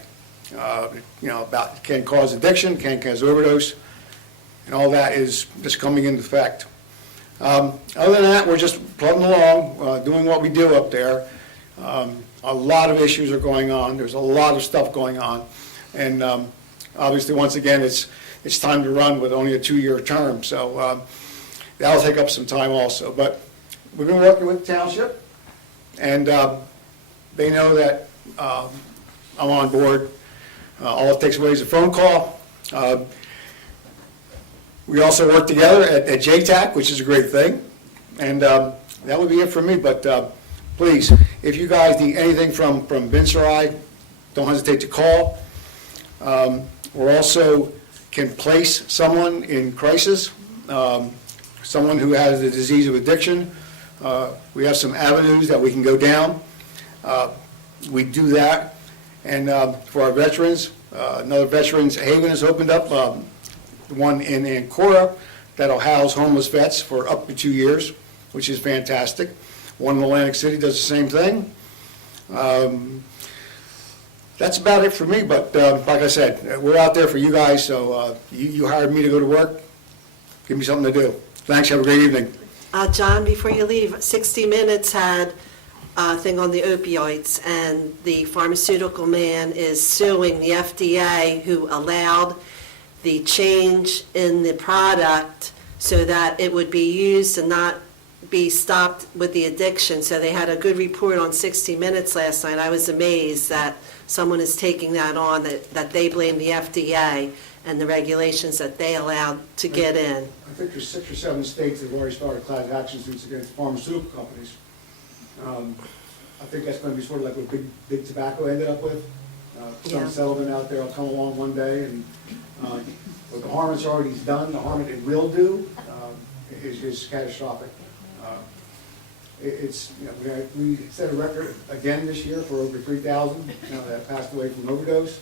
About can cause addiction, can cause overdose, and all that is just coming into effect. Other than that, we're just plugging along, doing what we do up there. A lot of issues are going on. There's a lot of stuff going on. And obviously, once again, it's time to run with only a 2-year term. So that'll take up some time also. But we've been working with the Township, and they know that I'm on board. All it takes away is a phone call. We also work together at JTAC, which is a great thing. And that would be it for me. But please, if you guys need anything from Vince or I, don't hesitate to call. We also can place someone in crisis, someone who has the disease of addiction. We have some avenues that we can go down. We do that. And for our veterans, another Veterans Haven has opened up, one in Ancora that'll house homeless vets for up to 2 years, which is fantastic. One in Atlantic City does the same thing. That's about it for me, but like I said, we're out there for you guys, so you hired me to go to work. Give me something to do. Thanks, have a great evening. John, before you leave, 60 Minutes had a thing on the opioids, and the pharmaceutical man is suing the FDA who allowed the change in the product so that it would be used and not be stopped with the addiction. So they had a good report on 60 Minutes last night. I was amazed that someone is taking that on, that they blame the FDA and the regulations that they allowed to get in. I think there's 6 or 7 states that have already started class action suits against pharmaceutical companies. I think that's going to be sort of like what big tobacco ended up with. Some settlement out there will come along one day, and what the harm it's already done, the harm it will do, is catastrophic. We set a record again this year for over 3,000 that passed away from overdose.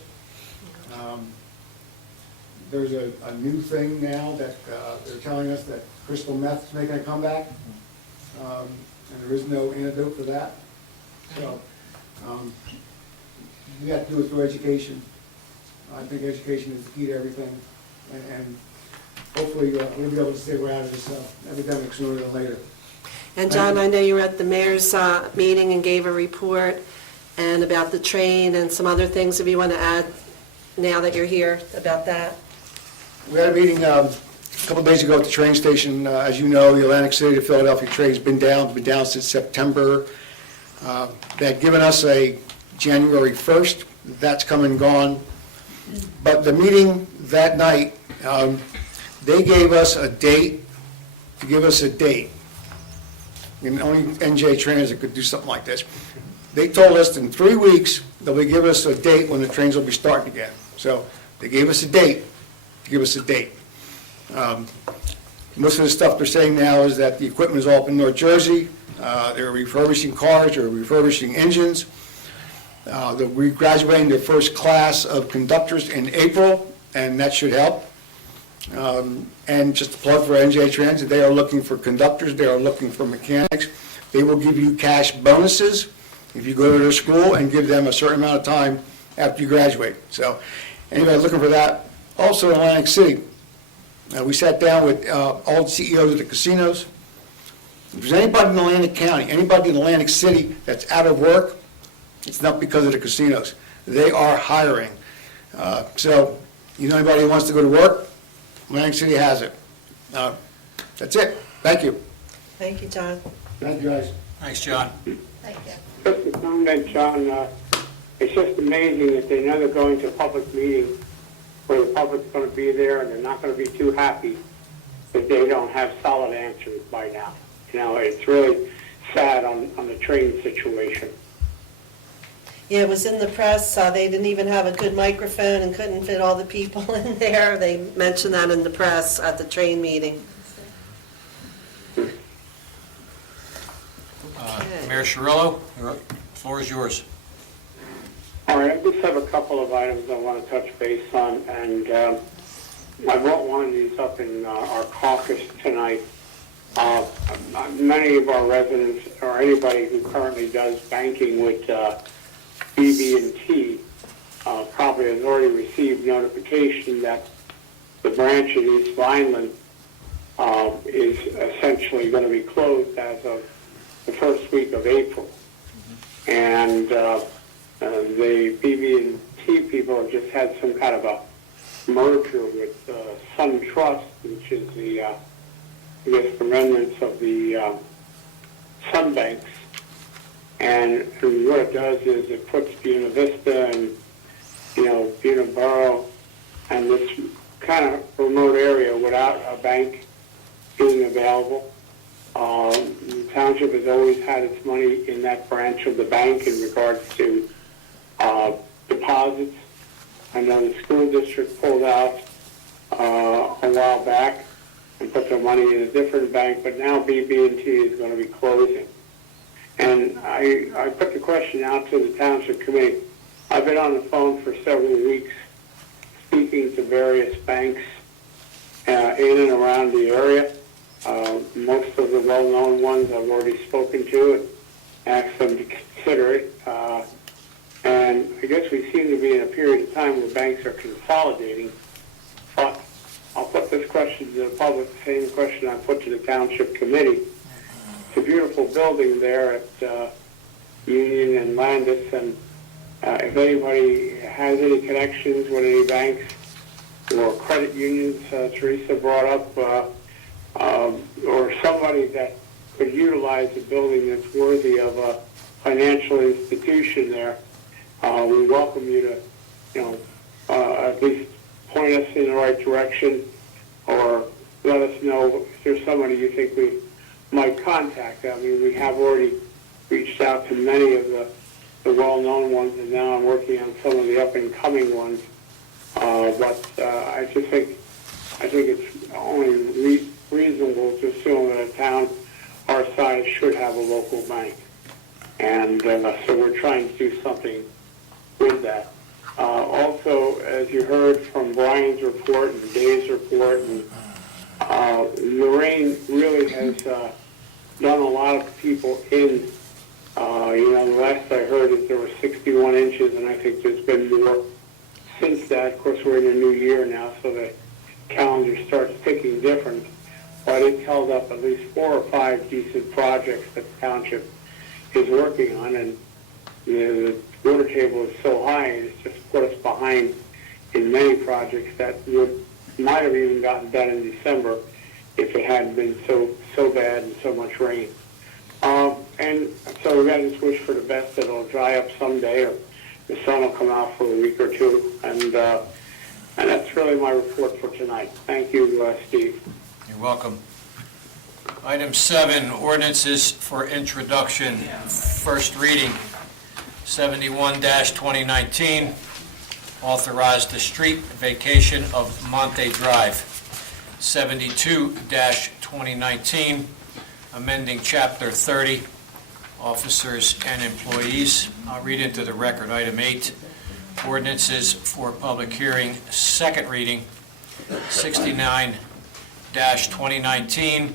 There's a new thing now that they're telling us that crystal meth is making a comeback, and there is no antidote for that. So we have to do it through education. I think education is the key to everything, and hopefully we'll be able to stay out of this epidemic sooner than later. And John, I know you were at the mayor's meeting and gave a report and about the train and some other things, if you want to add now that you're here about that. We had a meeting a couple of days ago at the train station. As you know, the Atlantic City to Philadelphia train has been down since September. They had given us a January 1st. That's come and gone. But the meeting that night, they gave us a date, And only NJ Transit could do something like this. They told us in 3 weeks, they'll give us a date when the trains will be starting again. So they gave us a date to give us a date. Most of the stuff they're saying now is that the equipment is all up in North Jersey. They're refurbishing cars, they're refurbishing engines. We're graduating the first class of conductors in April, and that should help. And just a plug for NJ Transit, they are looking for conductors, they are looking for mechanics. They will give you cash bonuses if you go to their school and give them a certain amount of time after you graduate. So anybody looking for that? Also in Atlantic City, we sat down with all the CEOs of the casinos. If there's anybody in Atlantic County, anybody in Atlantic City that's out of work, it's not because of the casinos. They are hiring. So, you know anybody who wants to go to work? Atlantic City has it. That's it. Thank you. Thank you, John. Thank you, guys. Thanks, John. Thank you. Just a comment, John, it's just amazing that they know they're going to a public meeting where the public's going to be there and they're not going to be too happy that they don't have solid answers by now. You know, it's really sad on the train situation. Yeah, it was in the press. They didn't even have a good microphone and couldn't fit all the people in there. They mentioned that in the press at the train meeting. Mayor Cirillo, the floor is yours. All right, I just have a couple of items I want to touch base on, and I brought one of these up in our caucus tonight. Many of our residents, or anybody who currently does banking with BB&T, probably has already received notification that the branch in East Vineland is essentially going to be closed as of the first week of April. And the BB&T people have just had some kind of a merger with Sun Trust, which is the, I guess, the remnants of the Sun Banks. And what it does is it puts Buena Vista and, Buena Borough and this kind of remote area without a bank being available. The township has always had its money in that branch of the bank in regards to deposits. I know the school district pulled out a while back and put their money in a different bank, but now BB&T is going to be closing. And I put the question out to the township committee. I've been on the phone for several weeks speaking to various banks in and around the area. Most of the well-known ones I've already spoken to and asked them to consider it. And I guess we seem to be in a period of time where banks are consolidating. But I'll put this question to the public, the same question I put to the township committee. It's a beautiful building there at Union and Landis, and if anybody has any connections with any banks or credit unions, Teresa brought up, or somebody that could utilize a building that's worthy of a financial institution there, we welcome you to, at least point us in the right direction, or let us know if there's somebody you think we might contact. I mean, we have already reached out to many of the well-known ones, and now I'm working on some of the up-and-coming ones. But I think it's only reasonable to assume that a town our size should have a local bank. And so we're trying to do something with that. Also, as you heard from Brian's report and Dave's report, and the rain really has done a lot of people in. The last I heard is there were 61 inches, and I think there's been more since that. Of course, we're in a new year now, so the calendar starts ticking different. But it's held up at least 4 or 5 decent projects that the township is working on, and the water table is so high, it's just put us behind in many projects that might have even gotten done in December if it hadn't been so bad and so much rain. And so we got to just wish for the best that it'll dry up someday, or the sun will come out for a week or two. And that's really my report for tonight. Thank you, Steve. You're welcome. Item 7, ordinances for introduction. First reading, 71-2019, authorize the street vacation of Monte Drive. 72-2019, amending Chapter 30, officers and employees. I'll read into the record. Item 8, ordinances for public hearing, second reading, 69-2019,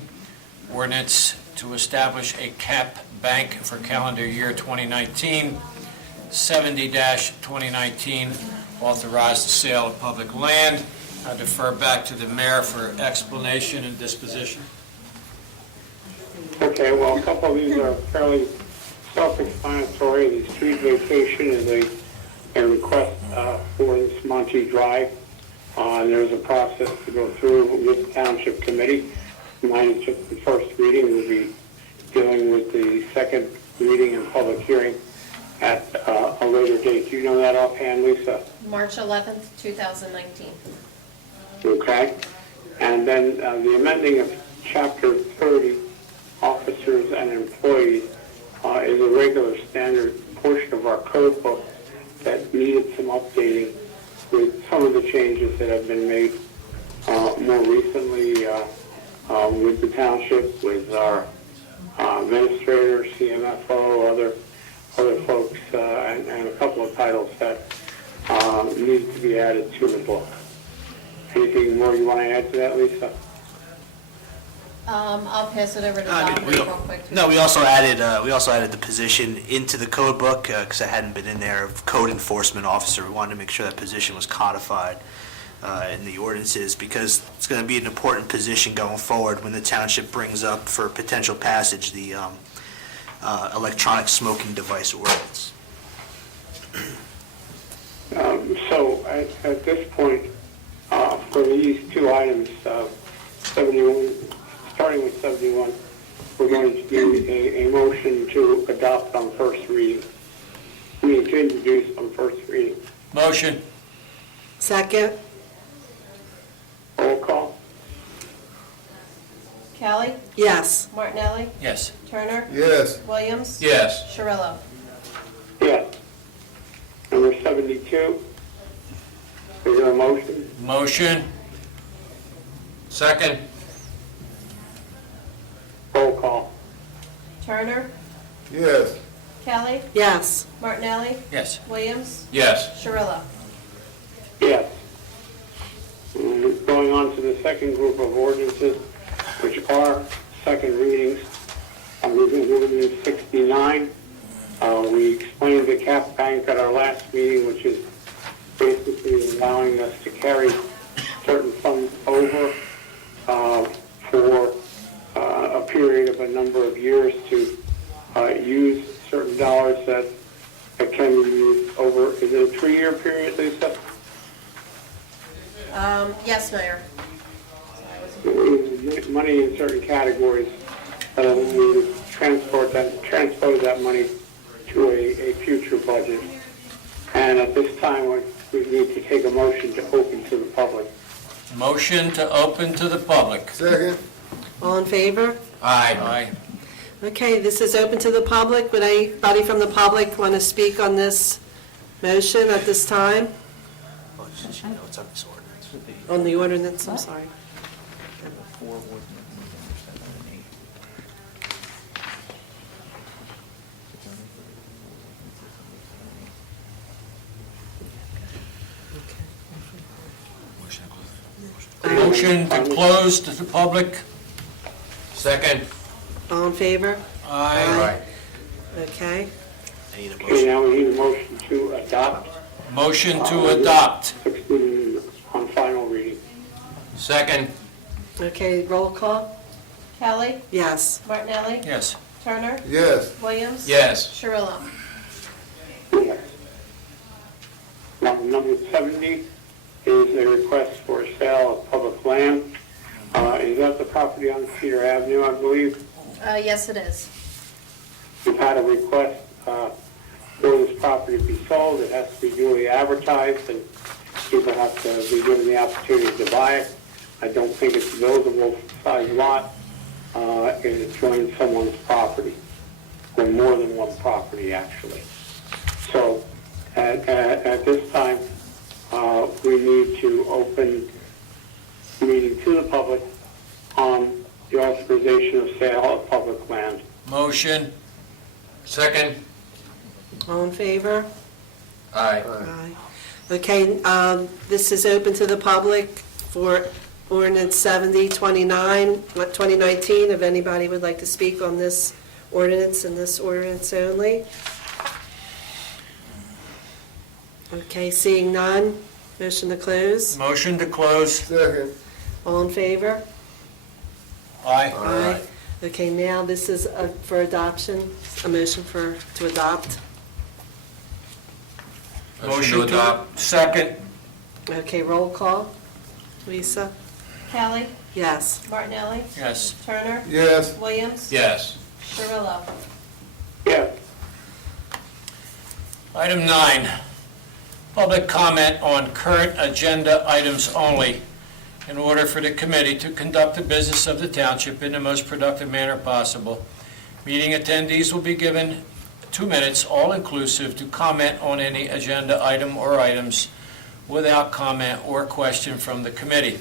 ordinance to to establish a cap bank for calendar year 2019. 70-2019, authorize the sale of public land. I defer back to the mayor for explanation and disposition. Okay, well, a couple of these are fairly self-explanatory. The street vacation is a request for this Monty Drive. And there's a process to go through with the Township Committee. Mine is just the first reading. We'll be dealing with the second reading and public hearing at a later date. Do you know that offhand, Lisa? March 11th, 2019. Okay. And then the amending of Chapter 30, officers and employees, is a regular standard portion of our code book that needed some updating with some of the changes that have been made more recently with the township, with our administrator, CMFO, other folks, and a couple of titles that need to be added to the book. Anything more you want to add to that, Lisa? I'll pass it over to Dominic real quick. No, we also added the position into the code book because it hadn't been in there of code enforcement officer. We wanted to make sure that position was codified in the ordinances because it's going to be an important position going forward when the township brings up for potential passage the electronic smoking device ordinance. So at this point, for these two items, 71, starting with 71, we're going to do a motion to adopt on first reading. To introduce on first reading. Motion. Second? Roll call. Kelly? Yes. Martinelli? Yes. Turner? Yes. Williams? Yes. Shirillo? Yes. Number 72. Is there a motion? Motion. Second. Roll call. Turner? Yes. Kelly? Yes. Martinelli? Yes. Williams? Yes. Shirillo? Yes. Going on to the second group of ordinances, which are second readings. We're going to do ordinance 69. We explained the cap bank at our last meeting, which is basically allowing us to carry certain funds over for a period of a number of years to use certain dollars that can be used over, is it a 3-year period, Lisa? Yes, Mayor. Money in certain categories, we transpose that money to a future budget. And at this time, we need to take a motion to open to the public. Motion to open to the public. Second. All in favor? Aye. Okay, this is open to the public. Would anybody from the public want to speak on this motion at this time? Well, it's on this ordinance. On the ordinance, I'm sorry. Motion to close to the public. Second. All in favor? Aye. Okay. I need a Okay, motion. now we need a motion to adopt Motion to adopt. 16 on final reading. Second. Okay, roll call? Kelly? Yes. Martinelli? Yes. Turner? Yes. Williams? Yes. Shirillo? Yes. Now, number 70 is a request for sale of public land. Is that the property on Cedar Avenue, I believe? Yes, it is. We've had a request for this property to be sold. It has to be duly advertised, and people have to be given the opportunity to buy it. I don't think it's a buildable size lot, and it's joins someone's property, or more than one property, actually. So at this time, we need to open the meeting to the public on the authorization of sale of public land. Motion. Second. All in favor? Aye. Aye. Okay, this is open to the public for Ordinance 7029, 2019, if anybody would like to speak on this ordinance and this ordinance only. Okay, seeing none, motion to close. Motion to close. Second. All in favor? Aye. Aye. Okay, now this is for adoption, a motion to adopt. Motion to adopt. Second. Okay, roll call. Lisa? Kelly, Yes. Martinelli, Yes. Turner, Yes. Williams, Yes. Cirillo. Yes. Item 9, public comment on current agenda items only. In order for the committee to conduct the business of the township in the most productive manner possible, meeting attendees will be given 2 minutes, all-inclusive, to comment on any agenda item or items without comment or question from the committee,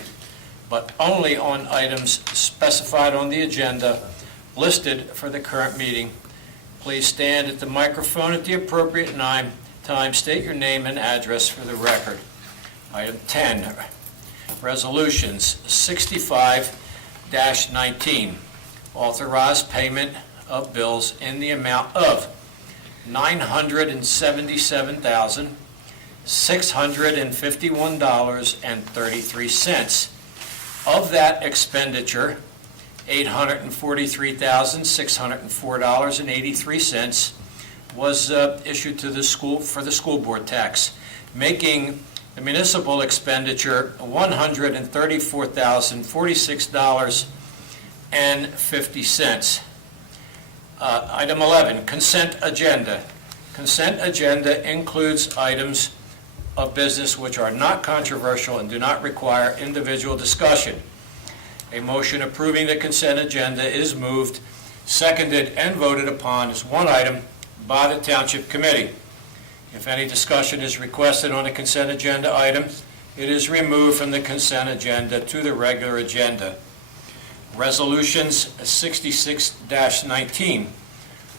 but only on items specified on the agenda listed for the current meeting. Please stand at the microphone at the appropriate time. State your name and address for the record. Item 10, resolutions 65-19. Authorize payment of bills in the amount of $977,651.33. Of that expenditure, $843,604.83 was issued to the school for the school board tax, making the municipal expenditure $134,046.50. Item 11, consent agenda. Consent agenda includes items of business which are not controversial and do not require individual discussion. A motion approving the consent agenda is moved, seconded, and voted upon as one item by the Township Committee. If any discussion is requested on a consent agenda item, it is removed from the consent agenda to the regular agenda. Resolutions 66-19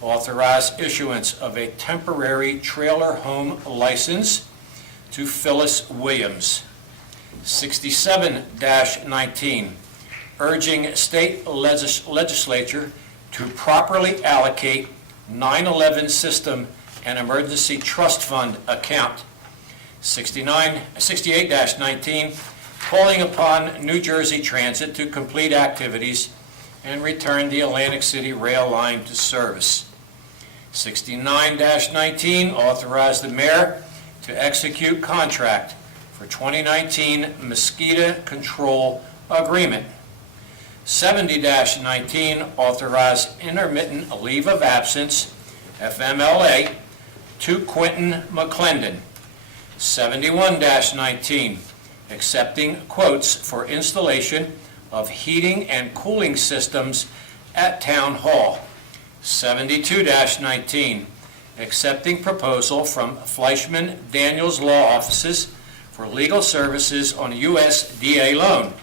authorize issuance of a temporary trailer home license to Phyllis Williams. 67-19, urging state legislature to properly allocate 9/11 system and emergency trust fund account. 68-19, calling upon New Jersey Transit to complete activities and return the Atlantic City rail line to service. 69-19, authorize the mayor to execute contract for 2019 mosquito control agreement. 70-19, authorize intermittent leave of absence, FMLA, to Quentin McClendon. 71-19, accepting quotes for installation of heating and cooling systems at Town Hall. 72-19, accepting proposal from Fleischman Daniels Law Offices for legal services on a USDA loan.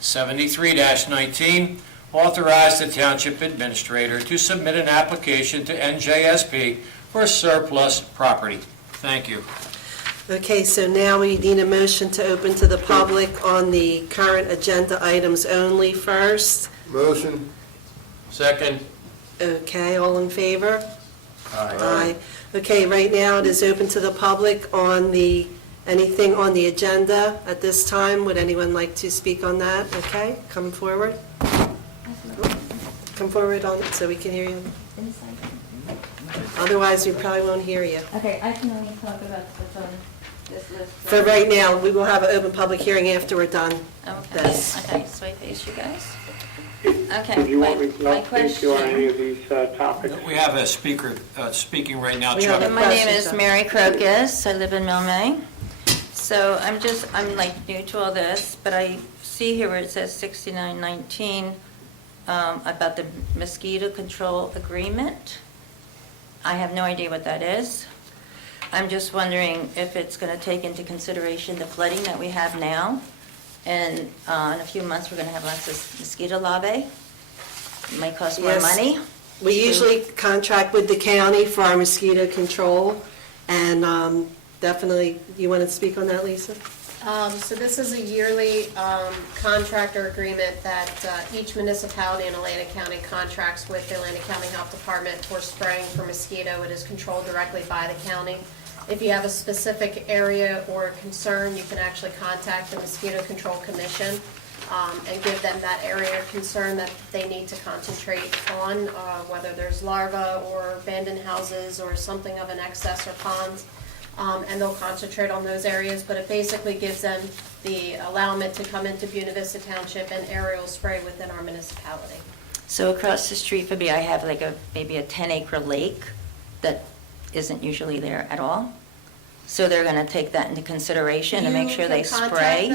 73-19, authorize the Township Administrator to submit an application to NJSP for surplus property. Thank you. Okay, so now we need a motion to open to the public on the current agenda items only first. Motion. Second. Okay, all in favor? Aye. Okay, right now it is open to the public on anything on the agenda at this time. Would anyone like to speak on that? Okay, come forward. Come forward on it so we can hear you. Otherwise, we probably won't hear you. Okay, I can only talk about what's on this list. For right now, we will have an open public hearing after we're done Okay, this. okay, so I face you guys. Did Okay, you want me my to speak to on any question. of these topics? We have a speaker speaking right now, We have Chuck. a- My name Questions, is Mary Crocus, I live in Milne. So I'm like new to all this, but I see here where it says 6919 about the mosquito control agreement. I have no idea what that is. I'm just wondering if it's going to take into consideration the flooding that we have now. And in a few months, we're going to have lots of mosquito larvae. It might cost more Yes. money. We usually contract with the county for our mosquito control, and definitely, you want to speak on that, Lisa? So this is a yearly contractor agreement that each municipality in Atlantic County contracts with the Atlantic County Health Department for spraying for mosquito. It is controlled directly by the county. If you have a specific area or concern, you can actually contact the Mosquito Control Commission and give them that area of concern that they need to concentrate on, whether there's larvae or abandoned houses or something of an excess or ponds. And they'll concentrate on those areas, but it basically gives them the allowance to come into Buena Vista Township and aerial spray within our municipality. So across the street from me, I have like maybe a 10-acre lake that isn't usually there at all. So they're going to take that into consideration and make sure they spray?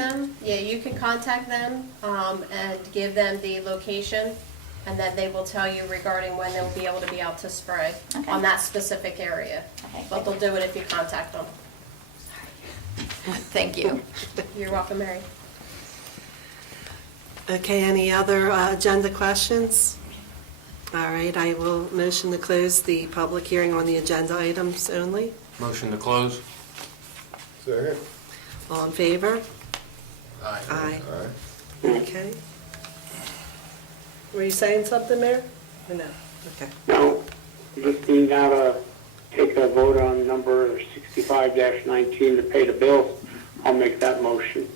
Yeah, you can contact them and give them the location, and then they will tell you regarding when they'll be able to be out to spray on that specific area. But they'll do it if you contact them. Thank you. You're welcome, Mary. Okay, any other agenda questions? All right, I will motion to close the public hearing on the agenda items only. Motion to close. Second. All in favor? Aye. Aye. Okay. Were you saying something, Mayor? Or no? Okay. No, just need now to take a vote on number 65-19 to pay the bills. I'll make that motion.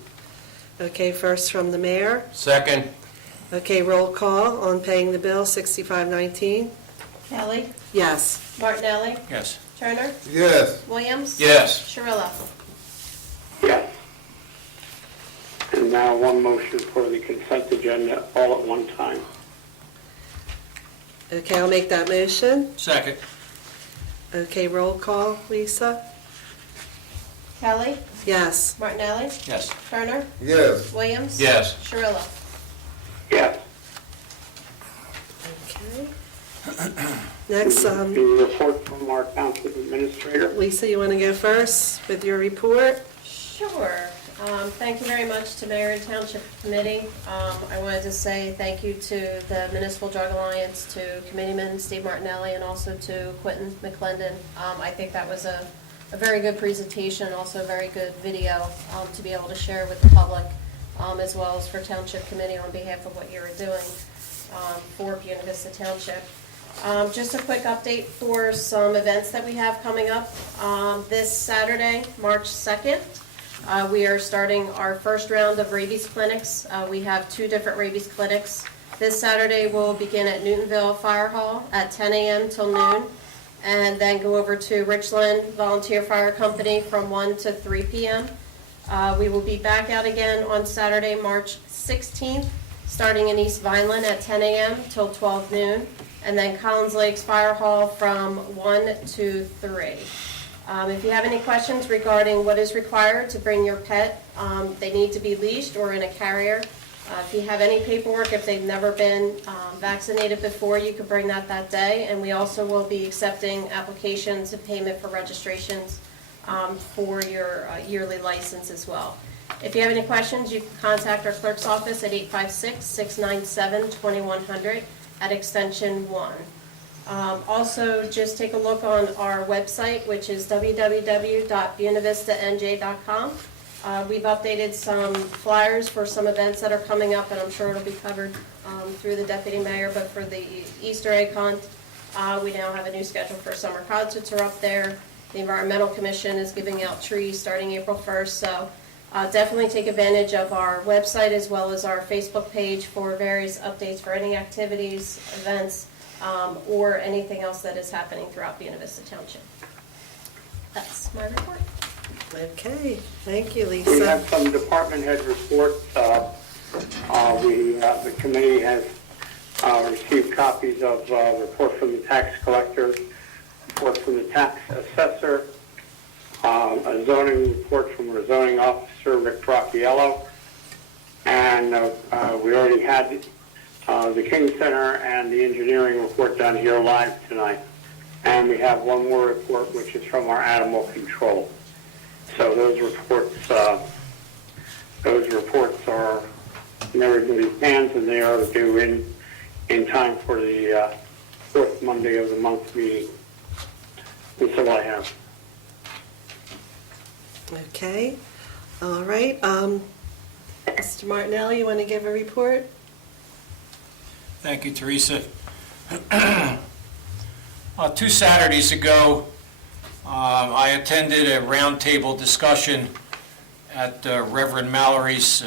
Okay, first from the mayor. Second. Okay, roll call on paying the bill, 6519. Kelly? Yes. Martinelli? Yes. Turner? Yes. Williams? Yes. Shirillo? Yes. And now one motion for the consent agenda all at one time. Okay, I'll make that motion. Second. Okay, roll call, Lisa? Kelly? Yes. Martinelli? Yes. Turner? Yes. Williams? Yes. Shirillo? Yes. Okay. Next, The report from our township administrator. Lisa, you want to go first with your report? Sure. Thank you very much to Mayor and Township Committee. I wanted to say thank you to the Municipal Drug Alliance, to Committeeman Steve Martinelli, and also to Quentin McClendon. I think that was a very good presentation, also a very good video to be able to share with the public, as well as for Township Committee on behalf of what you're doing for Buena Vista Township. Just a quick update for some events that we have coming up. This Saturday, March 2nd, we are starting our first round of rabies clinics. We have 2 different rabies clinics. This Saturday will begin at Newtonville Fire Hall at 10 a.m. till noon, and then go over to Richland Volunteer Fire Company from 1 to 3 p.m. We will be back out again on Saturday, March 16th, starting in East Vineland at 10 a.m. till 12 noon, and then Collins Lakes Fire Hall from 1 to 3. If you have any questions regarding what is required to bring your pet, they need to be leashed or in a carrier. If you have any paperwork, if they've never been vaccinated before, you could bring that day. And we also will be accepting applications and payment for registrations for your yearly license as well. If you have any questions, you can contact our clerk's office at 856-697-2100 at extension 1. Also, just take a look on our website, which is www.buenavistanj.com. We've updated some flyers for some events that are coming up, and I'm sure it'll be covered through the deputy mayor. But for the Easter egg hunt, we now have a new schedule for summer concerts are up there. The Environmental Commission is giving out trees starting April 1st. So definitely take advantage of our website as well as our Facebook page for various updates for any activities, events, or anything else that is happening throughout Buena Vista Township. That's my report. Okay, thank you, We Lisa. have some department head reports. The committee has received copies of report from the tax collector, report from the tax assessor, a zoning report from our zoning officer, Rick Rocchiello, and we already had the King Center and the engineering report done here live tonight. And we have one more report, which is from our animal control. So those reports are in everybody's hands, and they are due in time for the fourth Monday of the month meeting. That's all I have. Okay. All right, Mr. Martinelli, you want to give a report? Thank you, Teresa. 2 Saturdays ago, I attended a roundtable discussion at Reverend Mallory's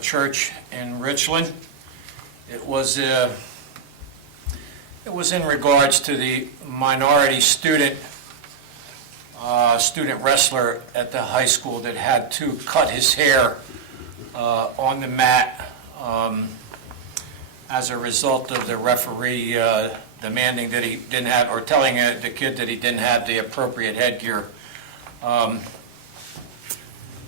church in Richland. It was in regards to the minority student wrestler at the high school that had to cut his hair on the mat as a result of the referee demanding that he didn't have, or telling the kid that he didn't have the appropriate headgear.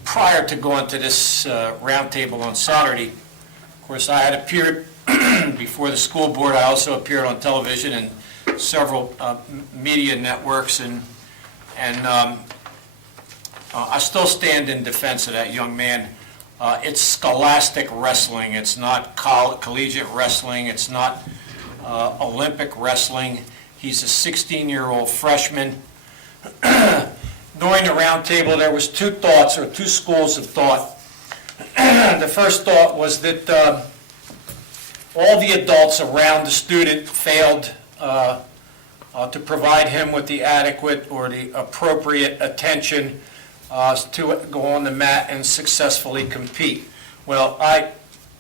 Prior to going to this roundtable on Saturday, of course, I had appeared before the school board. I also appeared on television and several media networks, and I still stand in defense of that young man. It's scholastic wrestling. It's not collegiate wrestling. It's not Olympic wrestling. He's a 16-year-old freshman. During the roundtable, there was 2 thoughts, or 2 schools of thought. The first thought was that all the adults around the student failed to provide him with the adequate or the appropriate attention to go on the mat and successfully compete. Well,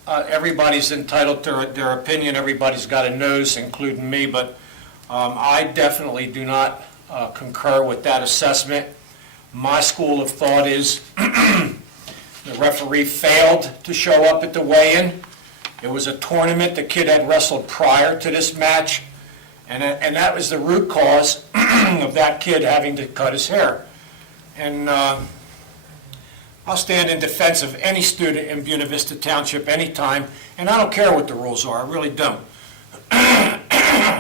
everybody's entitled to their opinion. Everybody's got a nose, including me, but I definitely do not concur with that assessment. My school of thought is the referee failed to show up at the weigh-in. It was a tournament. The kid had wrestled prior to this match, and that was the root cause of that kid having to cut his hair. And I'll stand in defense of any student in Buena Vista Township anytime, and I don't care what the rules are. I really don't.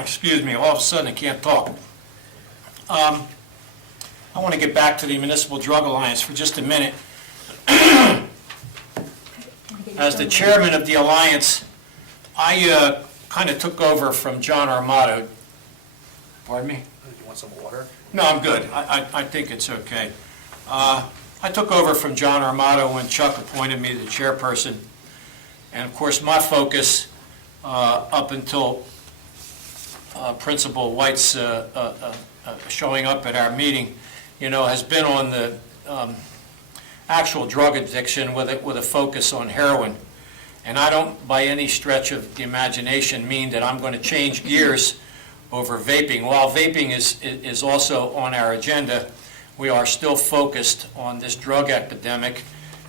Excuse me, all of a sudden I can't talk. I want to get back to the Municipal Drug Alliance for just a minute. As the chairman of the Alliance, I kind of took over from John Armato. Pardon me? You want some water? No, I'm good. I think it's okay. I took over from John Armato when Chuck appointed me the chairperson. And of course, my focus up until Principal White's showing up at our meeting, has been on the actual drug addiction with a focus on heroin. And I don't, by any stretch of the imagination, mean that I'm going to change gears over vaping. While vaping is also on our agenda, we are still focused on this drug epidemic.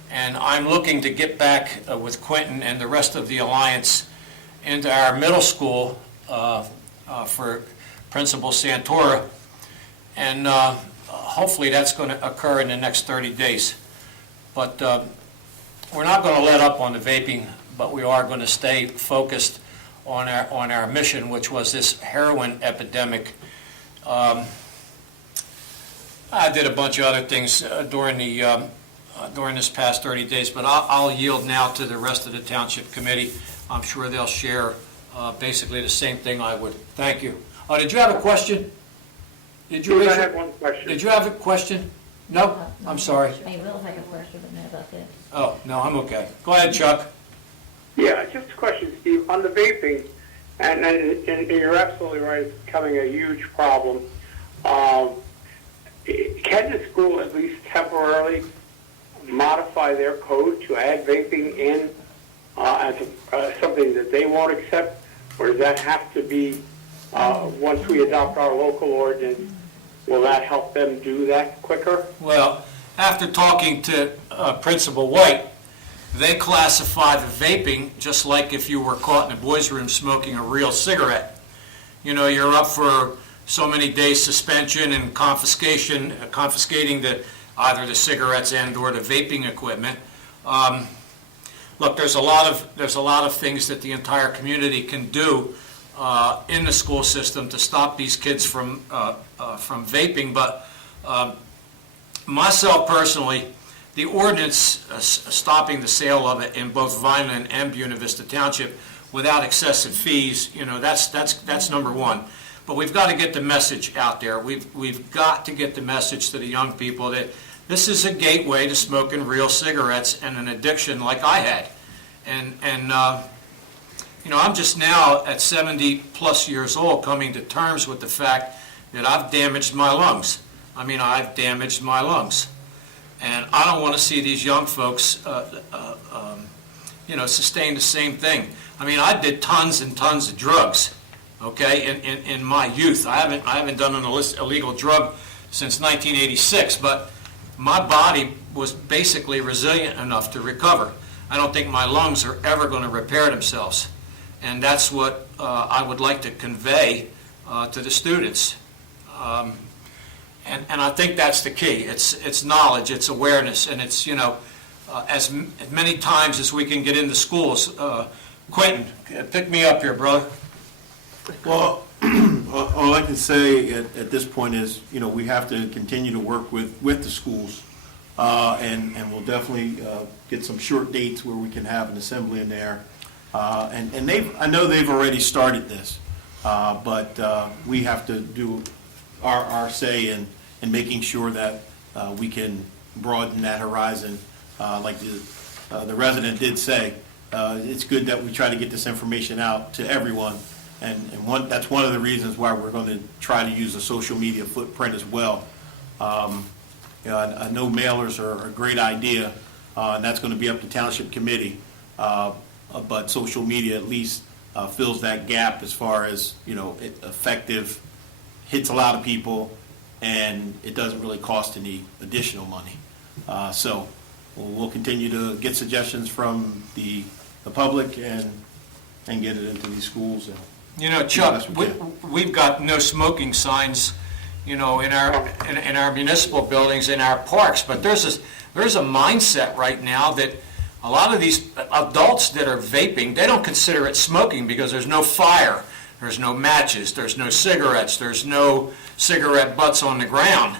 And I'm looking to get back with Quentin and the rest of the Alliance into our middle school for Principal Santora. And hopefully that's going to occur in the next 30 days. But we're not going to let up on the vaping, but we are going to stay focused on our mission, which was this heroin epidemic. I did a bunch of other things during this past 30 days, but I'll yield now to the rest of the Township Committee. I'm sure they'll share basically the same thing I would. Thank you. Did you have a question? Did you? I had one question. Did you have a question? No? I'm sorry. I will have a question, but not about this. Oh, no, I'm okay. Go ahead, Chuck. Yeah, just a question, Steve, on the vaping, and you're absolutely right, it's becoming a huge problem. Can the school at least temporarily modify their code to add vaping in as something that they won't accept, or does that have to be, once we adopt our local ordinance, will that help them do that quicker? Well, after talking to Principal White, they classify the vaping just like if you were caught in a boys' room smoking a real cigarette. You're up for so many days suspension and confiscating either the cigarettes and or the vaping equipment. Look, there's a lot of things that the entire community can do in the school system to stop these kids from vaping, but myself personally, the ordinance stopping the sale of it in both Vineland and Buena Vista Township without excessive fees, that's number one. But we've got to get the message out there. We've got to get the message to the young people that This is a gateway to smoking real cigarettes and an addiction like I had. And you know, I'm just now at 70-plus years old coming to terms with the fact that I've damaged my lungs. I mean, I've damaged my lungs. And I don't want to see these young folks, you know, sustain the same thing. I mean, I did tons and tons of drugs, okay, in my youth. I haven't done an illegal drug since 1986, but my body was basically resilient enough to recover. I don't think my lungs are ever going to repair themselves. And that's what I would like to convey to the students. And I think that's the key. It's knowledge, it's awareness, and it's, you know, as many times as we can get into schools. Quentin, pick me up here, brother. Well, all I can say at this point is, you know, we have to continue to work with the schools, and we'll definitely get some short dates where we can have an assembly in there. And I know they've already started this, but we have to do our say in making sure that we can broaden that horizon. Like the resident did say, it's good that we try to get this information out to everyone, and that's one of the reasons why we're going to try to use a social media footprint as well. You know, I know mailers are a great idea, and that's going to be up to Township Committee, but social media at least fills that gap as far as, you know, effective, hits a lot of people, and it doesn't really cost any additional money. So we'll continue to get suggestions from the public and get it into these schools. You know, Chuck, we've got no smoking signs, you know, in our municipal buildings, in our parks, but there's a mindset right now that a lot of these adults that are vaping, they don't consider it smoking because there's no fire, there's no matches, there's no cigarettes, there's no cigarette butts on the ground.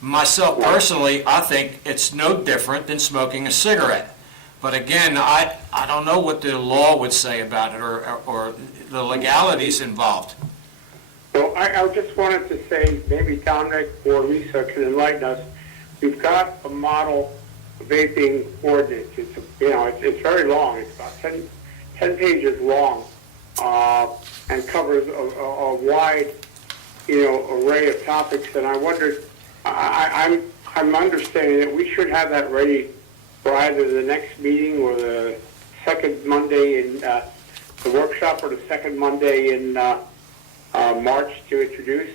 Myself personally, I think it's no different than smoking a cigarette. But again, I don't know what the law would say about it or the legalities involved. Well, I just wanted to say, maybe Dominic or Lisa can enlighten us. We've got a model vaping ordinance. It's, you know, it's very long. It's about 10 pages long, and covers a wide, you know, array of topics. And I wondered, I'm understanding that we should have that ready for either the next meeting or the second Monday in the workshop, or the second Monday in March to introduce.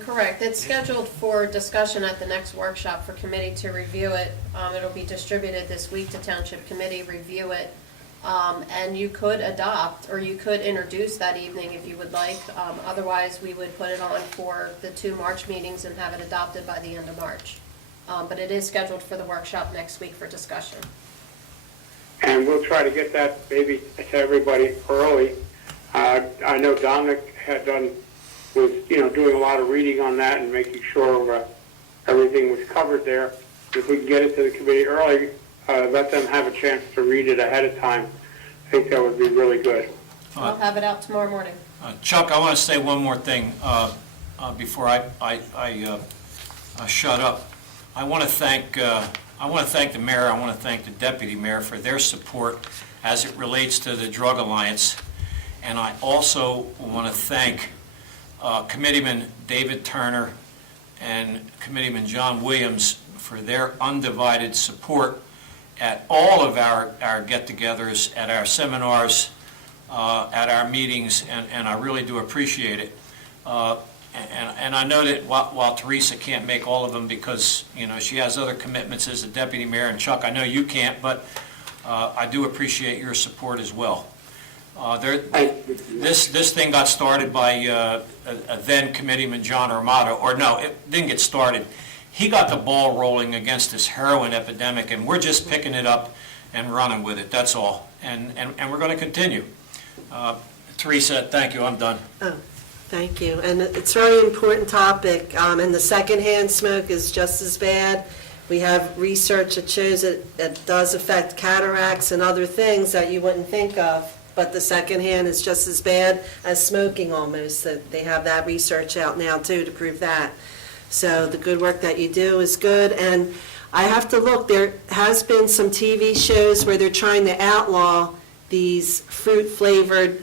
Correct. It's scheduled for discussion at the next workshop for committee to review it. It'll be distributed this week to Township Committee, review it, and you could adopt, or you could introduce that evening if you would like. Otherwise, we would put it on for the 2 March meetings and have it adopted by the end of March. But it is scheduled for the workshop next week for discussion. And we'll try to get that maybe to everybody early. I know Dominic was, you know, doing a lot of reading on that and making sure everything was covered there. If we can get it to the committee early, let them have a chance to read it ahead of time, I think that would be really good. I'll have it out tomorrow morning. Chuck, I want to say one more thing before I shut up. I want to thank the mayor. I want to thank the deputy mayor for their support as it relates to the Drug Alliance, and I also want to thank Committeeman David Turner and Committeeman John Williams for their undivided support at all of our get-togethers, at our seminars, at our meetings, and I really do appreciate it. And I know that while Teresa can't make all of them because, you know, she has other commitments as a deputy mayor, and Chuck, I know you can't, but I do appreciate your support as well. This thing got started by a then Committeeman John Armato, or no, it didn't get started. He got the ball rolling against this heroin epidemic, and we're just picking it up and running with it, that's all. And we're going to continue. Teresa, thank you, I'm done. Oh, thank you. And it's a very important topic, and the secondhand smoke is just as bad. We have research that shows it does affect cataracts and other things that you wouldn't think of, but the secondhand is just as bad as smoking almost. That they have that research out now too to prove that. So the good work that you do is good, and I have to look, there has been some TV shows where they're trying to outlaw these fruit-flavored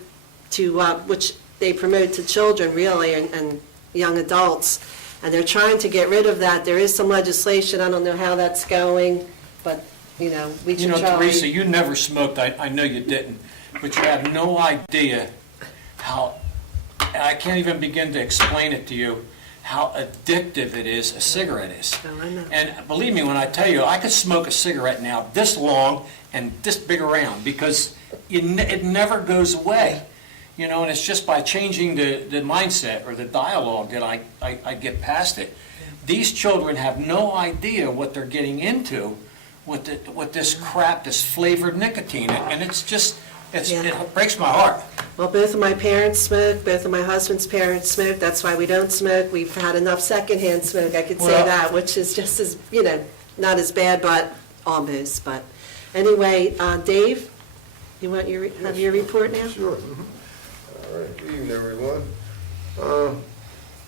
which they promote to children, really, and young adults, and they're trying to get rid of that. There is some legislation, I don't know how that's going, but, we should try. Teresa, you never smoked, I know you didn't, but you have no idea how, I can't even begin to explain it to you, how addictive it is, a cigarette is. Oh, I know. And believe me when I tell you, I could smoke a cigarette now this long and this big around, because it never goes away. And it's just by changing the mindset or the dialogue that I get past it. These children have no idea what they're getting into with this crap, this flavored nicotine, and it's just, it breaks my heart. Well, both of my parents smoke, both of my husband's parents smoke, that's why we don't smoke. We've had enough secondhand smoke, I could say that, which is just as, not as bad, but almost. But anyway, Dave, you want have your report now? Sure. All right, good evening, everyone.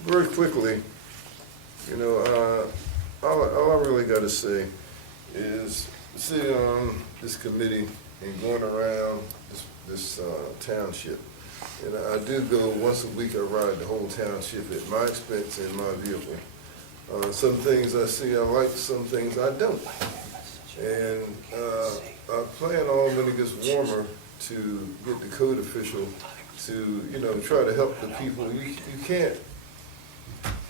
Very quickly, all I really got to say is sitting on this committee and going around this township. And I do go once a week, I ride the whole township at my expense in my vehicle. Some things I see I like, some things I don't. And I plan on when it gets warmer to get the code official to, try to help the people. You can't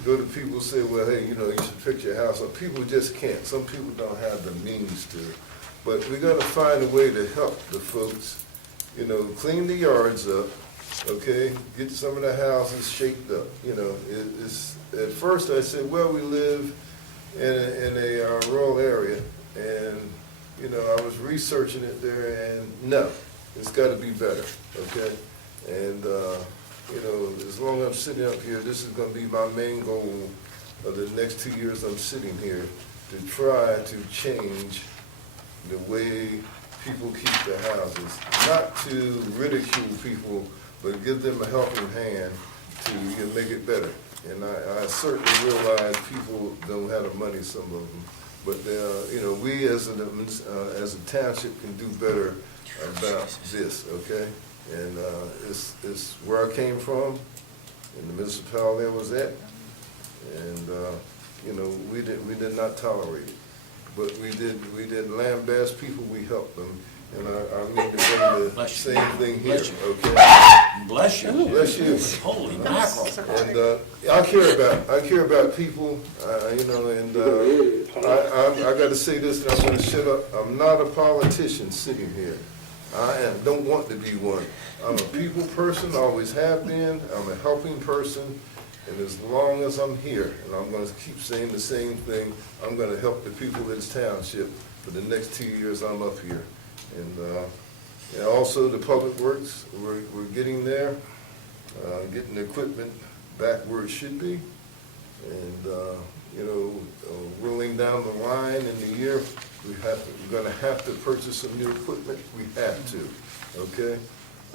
go to people and say, well, hey, you should fix your house up. People just can't. Some people don't have the means to. But we got to find a way to help the folks, clean the yards up, okay? Get some of the houses shaped up. At first I said, well, we live in a rural area, and, I was researching it there, and no, it's got to be better, okay? And, as long as I'm sitting up here, this is going to be my main goal of the next 2 years I'm sitting here, to try to change the way people keep their houses. Not to ridicule people, but give them a helping hand to make it better. And I certainly realize people don't have the money, some of them. But, we as a township can do better about this, okay? And it's where I came from, and the municipality I was at, and we did not tolerate it, but we did lambast people. We helped them, and I mean to bring the same thing here. Okay. Bless you. Bless you. Holy mackerel. And I care about people, and I got to say this, and I'm going to shut up. I'm not a politician sitting here. I don't want to be one. I'm a people person, always have been. I'm a helping person, and as long as I'm here, and I'm going to keep saying the same thing, I'm going to help the people of this township for the next 2 years I'm up here. And also the public works, we're getting there, getting the equipment back where it should be, and rolling down the line in the year. We're going to have to purchase some new equipment. We have to, okay?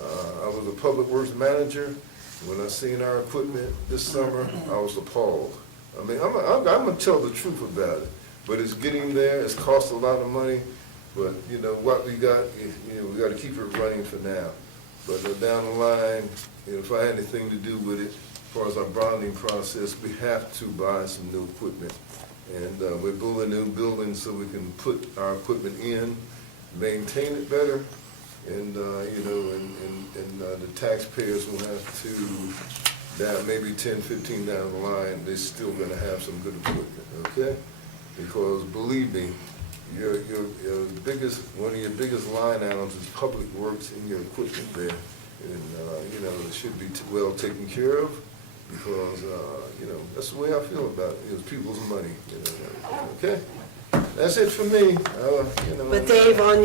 I was a public works manager. When I seen our equipment this summer, I was appalled. I mean, I'm going to tell the truth about it, but it's getting there. It's cost a lot of money, but what we got, we got to keep it running for now. But down the line, if I had anything to do with it, as far as our bonding process, we have to buy some new equipment. And we're building new buildings so we can put our equipment in, maintain it better, and the taxpayers will have to, down maybe 10, 15 down the line, they're still going to have some good equipment, okay? Because believe me, your one of your biggest line items is public works in your equipment there, and it should be well taken care of. Because, that's the way I feel about it. It's people's money, okay? That's it for me. But Dave, on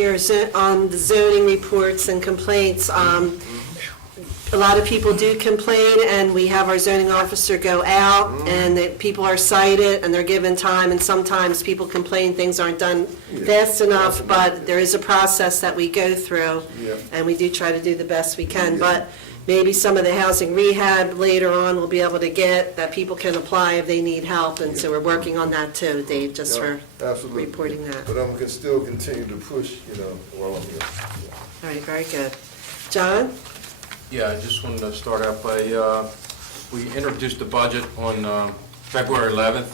the zoning reports and complaints, a lot of people do complain, and we have our zoning officer go out, and people are cited, and they're given time, and sometimes people complain things aren't done fast enough, but there is a process that we go through, and we do try to do the best we can. But maybe some of the housing rehab later on we'll be able to get, that people can apply if they need help, and so we're working on that too, Dave, just for Absolutely. reporting that. But I'm gonna still continue to push, while I'm here. All right, very good. John? Yeah, I just wanted to start out by, we introduced the budget on February 11th.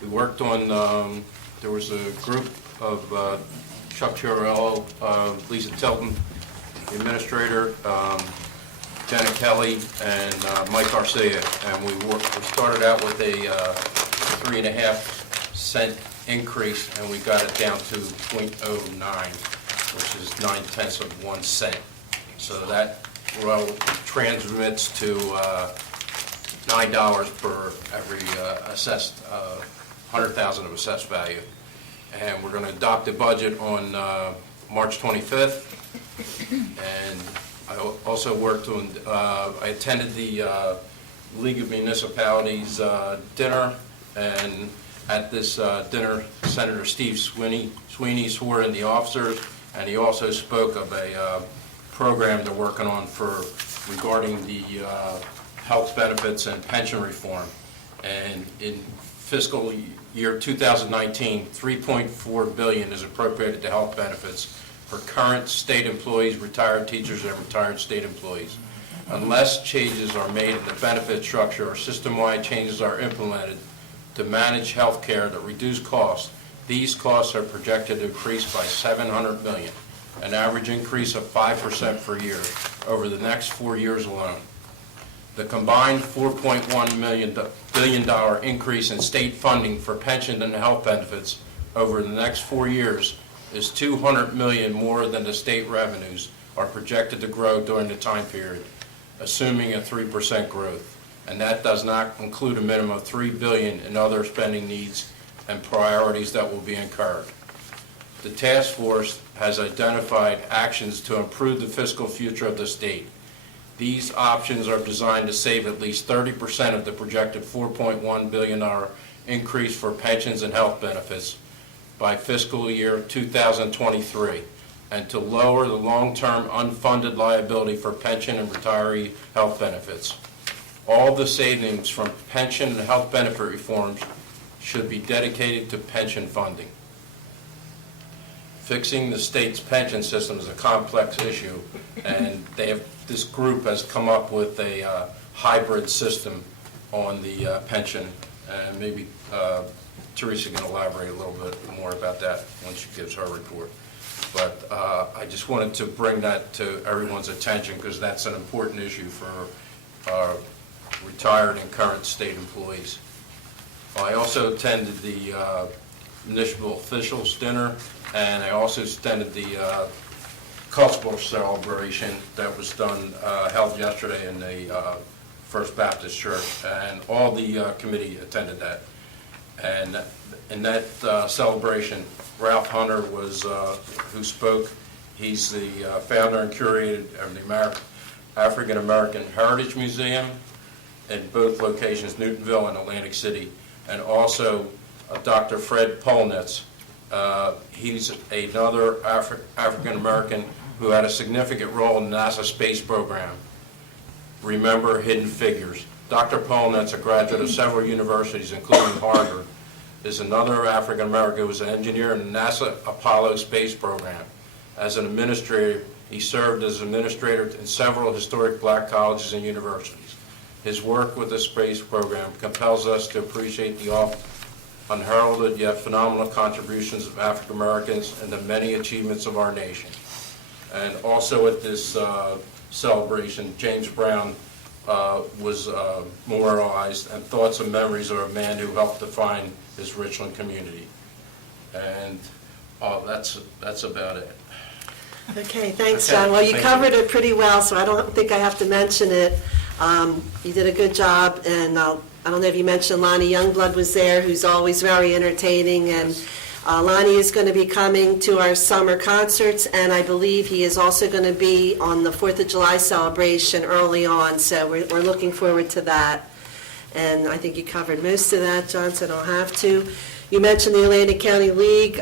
We worked on, there was a group of Chuck Chiarello, Lisa Tilton, the administrator, Janet Kelly, and Mike Garcia. And we started out with a 3.5 cent increase, and we got it down to 0.09, which is 9/10 of 1 cent. So that transmits to $9 per every assessed 100,000 of assessed value. And we're going to adopt the budget on March 25th. And I also worked on, I attended the League of Municipalities dinner, and at this dinner, Senator Steve Sweeney swore in the officers, and he also spoke of a program they're working on regarding the health benefits and pension reform. And in fiscal year 2019, $3.4 billion is appropriated to health benefits for current state employees, retired teachers, and retired state employees. Unless changes are made in the benefit structure or system-wide changes are implemented to manage health care that reduce costs, these costs are projected to increase by $700 million, an average increase of 5% per year over the next 4 years alone. The combined $4.1 billion increase in state funding for pension and health benefits over the next 4 years is $200 million more than the state revenues are projected to grow during the time period, assuming a 3% growth. And that does not include a minimum of $3 billion in other spending needs and priorities that will be incurred. The task force has identified actions to improve the fiscal future of the state. These options are designed to save at least 30% of the projected $4.1 billion increase for pensions and health benefits by fiscal year 2023, and to lower the long-term unfunded liability for pension and retiree health benefits. All the savings from pension and health benefit reforms should be dedicated to pension funding. Fixing the state's pension system is a complex issue, and this group has come up with a hybrid system on the pension, and maybe Teresa can elaborate a little bit more about that when she gives her report. But I just wanted to bring that to everyone's attention because that's an important issue for retired and current state employees. I also attended the municipal officials dinner, and I also attended the Constable celebration that was held yesterday in the First Baptist Church, and all the committee attended that. And in that celebration, Ralph Hunter was who spoke. He's the founder and curator of the African American Heritage Museum in both locations, Newtonville and Atlantic City, and also Dr. Fred Polnitz. He's another African American who had a significant role in the NASA space program. Remember Hidden Figures. Dr. Polnitz, a graduate of several universities, including Harvard, is another African American who was an engineer in the NASA Apollo space program. As an administrator, he served as administrator in several historic black colleges and universities. His work with the space program compels us to appreciate the often unheralded yet phenomenal contributions of African Americans and the many achievements of our nation. And also at this celebration, James Brown was memorialized, and thoughts and memories of a man who helped define his Richland community. And that's about it. Okay, thanks, Okay, John. Well, you thank covered you. it pretty well, so I don't think I have to mention it. You did a good job, and I don't know if you mentioned Lonnie Youngblood was there, who's always very entertaining, and Lonnie is going to be coming to our summer concerts, and I believe he is also going to be on the 4th of July celebration early on, so we're looking forward to that. And I think you covered most of that, John, so I don't have to. You mentioned the Atlantic County League,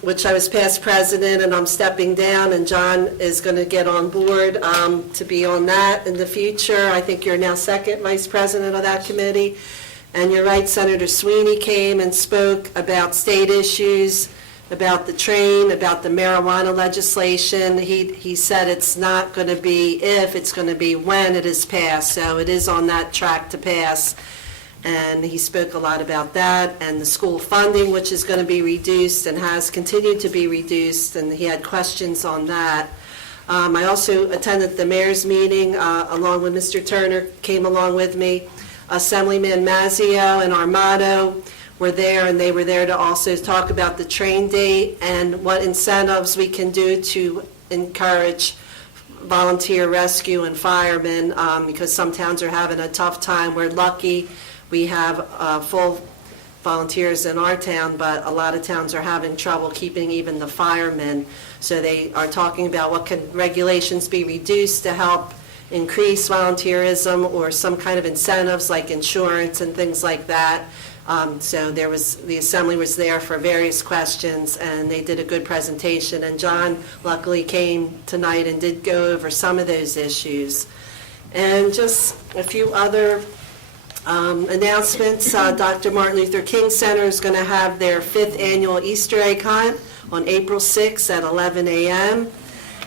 which I was past president, and I'm stepping down, and John is going to get on board to be on that in the future. I think you're now second vice president of that committee. And you're right, Senator Sweeney came and spoke about state issues, about the train, about the marijuana legislation. He said it's not going to be if, it's going to be when it is passed. So it is on that track to pass. And he spoke a lot about that, and the school funding, which is going to be reduced and has continued to be reduced, and he had questions on that. I also attended the mayor's meeting, along with Mr. Turner, came along with me. Assemblyman Mazzio and Armato were there, and they were there to also talk about the train date and what incentives we can do to encourage volunteer rescue and firemen, because some towns are having a tough time. We're lucky we have full volunteers in our town, but a lot of towns are having trouble keeping even the firemen. So they are talking about what can regulations be reduced to help increase volunteerism, or some kind of incentives like insurance and things like that. So the assembly was there for various questions, and they did a good presentation. And John luckily came tonight and did go over some of those issues. And just a few other announcements. Dr. Martin Luther King Center is going to have their 5th annual Easter egg hunt on April 6th at 11 a.m.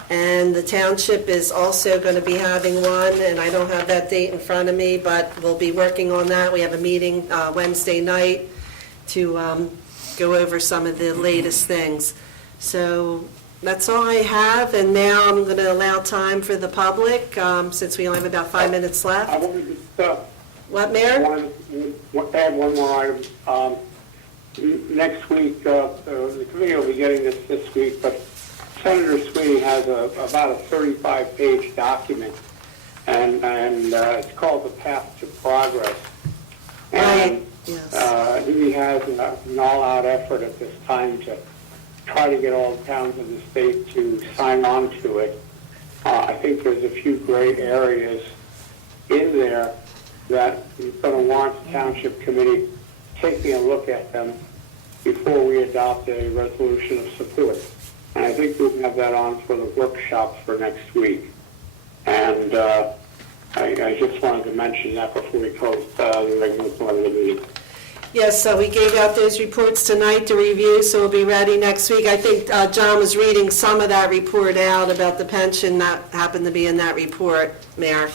And the township is also going to be having one, and I don't have that date in front of me, but we'll be working on that. We have a meeting Wednesday night to go over some of the latest things. So that's all I have, and now I'm going to allow time for the public, since we only have about 5 minutes left. I wanted to What, Mayor? I wanted to add one more item. Next week, the committee will be getting this week, but Senator Sweeney has about a 35-page document, and it's called The Path to Progress. And yes. He has an all-out effort at this time to try to get all the towns in the state to sign on to it. I think there's a few gray areas in there that is going to warrant the Township Committee taking a look at them before we adopt a resolution of support. And I think we'll have that on for the workshop for next week. And I just wanted to mention that before we close the regular part of the meeting. Yes, so we gave out those reports tonight to review, so we'll be ready next week. I think John was reading some of that report out about the pension that happened to be in that report, Mayor.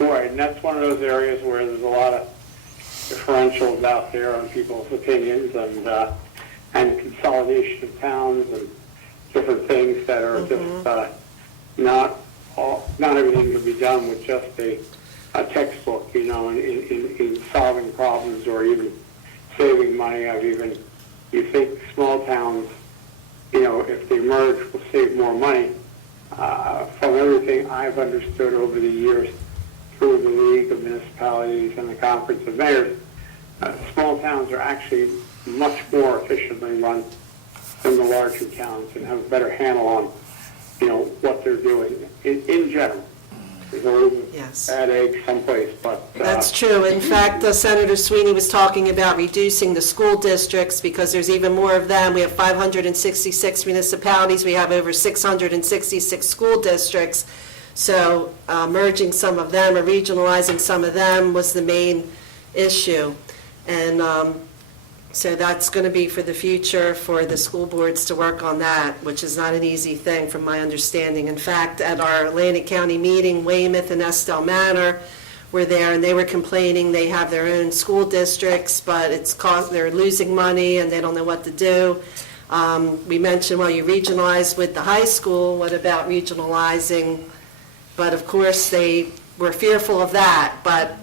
Right, and that's one of those areas where there's a lot of differentials out there on people's opinions, and consolidation of towns and different things that are just not everything can be done with just a textbook, in solving problems or even saving money. You think small towns, if they merge, will save more money. From everything I've understood over the years through the League of Municipalities and the Conference of Mayors, small towns are actually much more efficiently run than the larger towns and have a better handle on, what they're doing in general. There's always bad eggs someplace, but... That's true. In fact, Senator Sweeney was talking about reducing the school districts because there's even more of them. We have 566 municipalities. We have over 666 school districts. So merging some of them or regionalizing some of them was the main issue. And so that's going to be for the future for the school boards to work on that, which is not an easy thing from my understanding. In fact, at our Atlantic County meeting, Weymouth and Estelle Manor were there, and they were complaining they have their own school districts, but they're losing money and they don't know what to do. We mentioned, well, you regionalize with the high school, what about regionalizing? But of course, they were fearful of that, but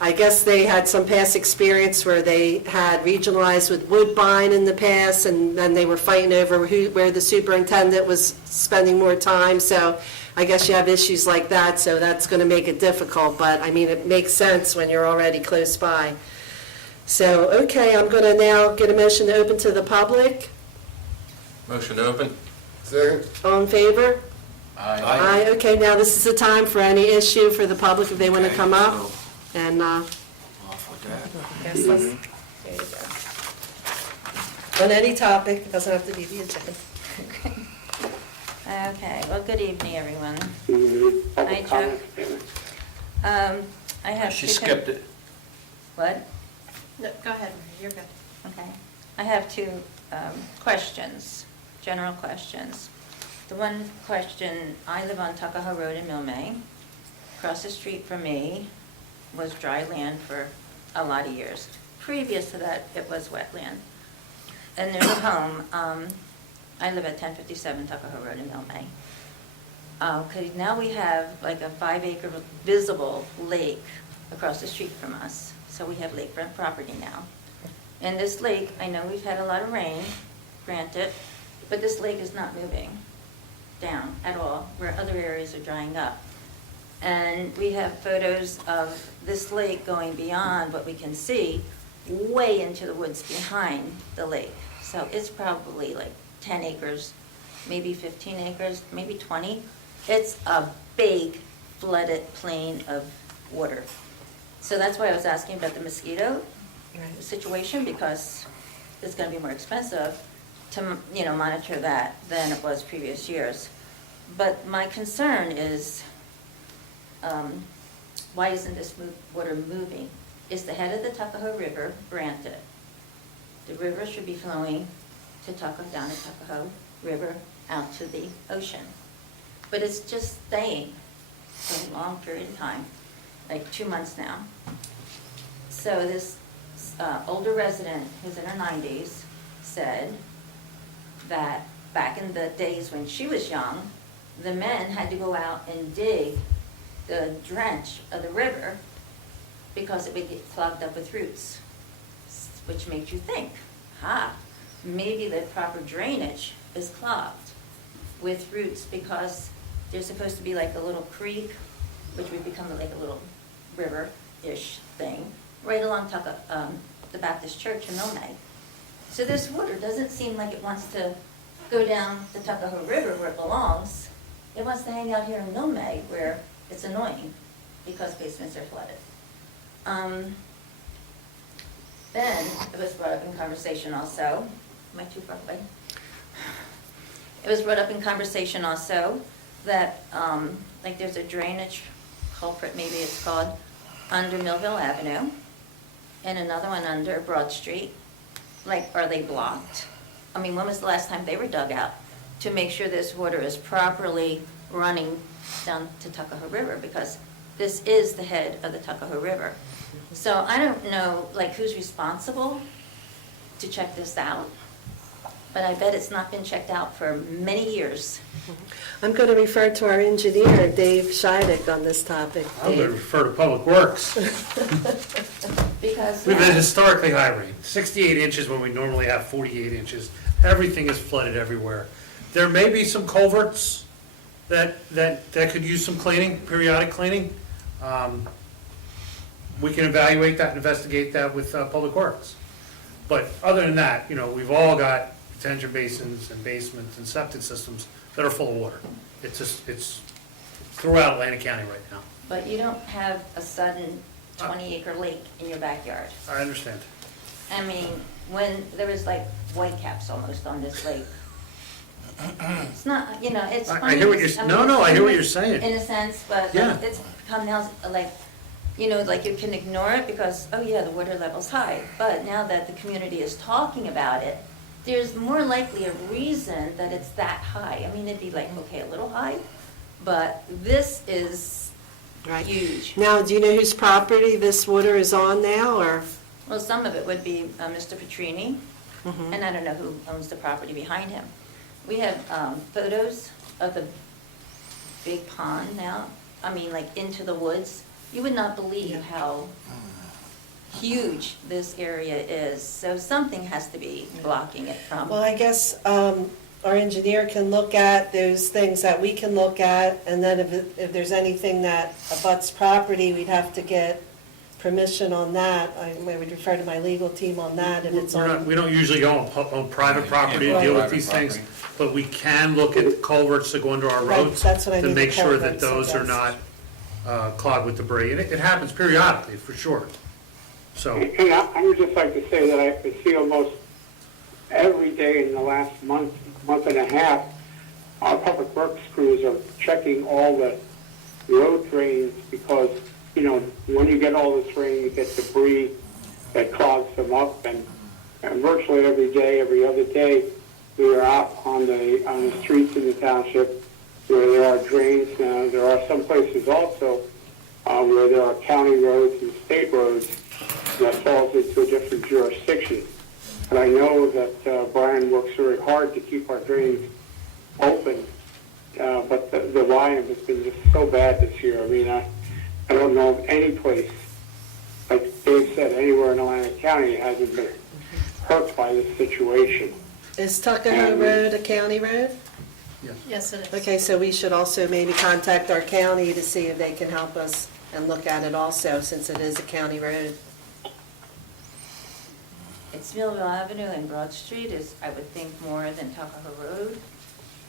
I guess they had some past experience where they had regionalized with Woodbine in the past, and then they were fighting over where the superintendent was spending more time. So I guess you have issues like that, so that's going to make it difficult. But, it makes sense when you're already close by. So, okay, I'm going to now get a motion to open to the public. Motion to open. Second. All in favor? Aye. Okay, now this is the time for any issue for the public if they want to come up. And Off with that. Yes, there you go. on any topic, it doesn't have to be the agenda. Okay, well, good evening, everyone. Mm-hmm. Hi, Chuck. I have She two skipped it. What? No, go ahead, you're good. Okay. I have two questions, general questions. The one question, I live on Tuckahoe Road in Milmay. Across the street from me was dry land for a lot of years. Previous to that, it was wetland. And there's a home, I live at 1057 Tuckahoe Road in Milmay. Okay, now we have like a 5-acre visible lake across the street from us. So we have lakefront property now. And this lake, I know we've had a lot of rain, granted, but this lake is not moving down at all, where other areas are drying up. And we have photos of this lake going beyond what we can see, way into the woods behind the lake. So it's probably like 10 acres, maybe 15 acres, maybe 20. It's a big flooded plain of water. So that's why I was asking about the mosquito situation, because it's going to be more expensive to, monitor that than it was previous years. But my concern is, why isn't this water moving? Is the head of the Tuckahoe River granted? The river should be flowing to down the Tuckahoe River out to the ocean. But it's just staying for a long period of time, like 2 months now. So this older resident who's in her 90s said that back in the days when she was young, the men had to go out and dig the drench of the river because it would get clogged up with roots, which made you think, maybe the proper drainage is clogged with roots because there's supposed to be like a little creek, which would become like a little river-ish thing, right along the Baptist church in Milmay. So this water doesn't seem like it wants to go down the Tuckahoe River where it belongs. It wants to hang out here in Milmay where it's annoying because basements are flooded. Then it was brought up in conversation also. Am I too far away? It was brought up in conversation also that like there's a drainage culprit, maybe it's called, under Millville Avenue, and another one under Broad Street. Like, are they blocked? I mean, when was the last time they were dug out to make sure this water is properly running down to Tuckahoe River? Because this is the head of the Tuckahoe River. So I don't know, like, who's responsible to check this out, but I bet it's not been checked out for many years. I'm going to refer to our engineer, Dave Scheidek, on this topic. I'm going to refer to Public Works. Because We've had historically high rain, 68 inches when we normally have 48 inches. Everything is flooded everywhere. There may be some culverts that could use some cleaning, periodic cleaning. We can evaluate that and investigate that with Public Works. But other than that, we've all got detention basins and basements and septic systems that are full of water. It's throughout Atlantic County right now. But you don't have a sudden 20-acre lake in your backyard. I understand. I mean, when there was like whitecaps almost on this lake. It's not, it's funny. I hear what you're, I hear what you're saying. In a sense, but Yeah. like, it's become now like, like you can ignore it because, oh yeah, the water level's high. But now that the community is talking about it, there's more likely a reason that it's that high. I mean, it'd be like, okay, a little high, but this is huge. Now, do you know whose property this water is on now, or? Well, some of it would be Mr. Petrini, and I don't know who owns the property behind him. We have photos of the big pond now, I mean, like into the woods. You would not believe how huge this area is, so something has to be blocking it from. Well, I guess our engineer can look at those things that we can look at, and then if there's anything that abuts property, we'd have to get permission on that. I would refer to my legal team on that if it's on. We don't usually go on private property to deal with these things, but we can look at culverts that go under our roads that's what I to mean, make the sure that culverts, those are not clogged with debris. And it happens periodically, for sure. So, And I would just like to say that I see almost every day in the last month and a half, our public works crews are checking all the road drains because, when you get all this rain, you get debris that clogs them up, and virtually every day, every other day, we are out on the streets in the township where there are drains. Now, there are some places also where there are county roads and state roads that falls into a different jurisdiction. And I know that Brian works very hard to keep our drains open, but the volume has been just so bad this year. I mean, I don't know of any place, like Dave said, anywhere in Atlantic County hasn't been hurt by this situation. Is Tuckahoe Road a county road? Yes, it is. Okay, so we should also maybe contact our county to see if they can help us and look at it also, since it is a county road. It's Millville Avenue and Broad Street is, I would think, more than Tuckahoe Road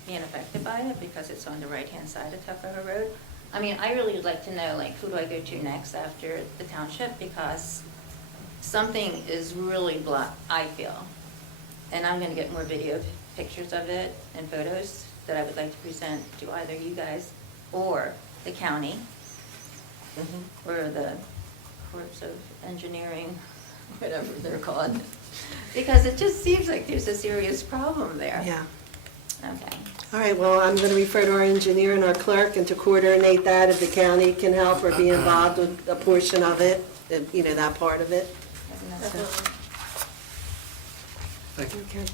being affected by it because it's on the right-hand side of Tuckahoe Road. I mean, I really would like to know, like, who do I go to next after the township? Because something is really blocked, I feel. And I'm gonna get more video pictures of it and photos that I would like to present to either you guys or the county or the Corps of Engineering, whatever they're called. Because it just seems like there's a serious problem there. Yeah. Okay. All right, well, I'm going to refer to our engineer and our clerk and to coordinate that if the county can help or be involved with a portion of it, that part of it. Thank you. Okay.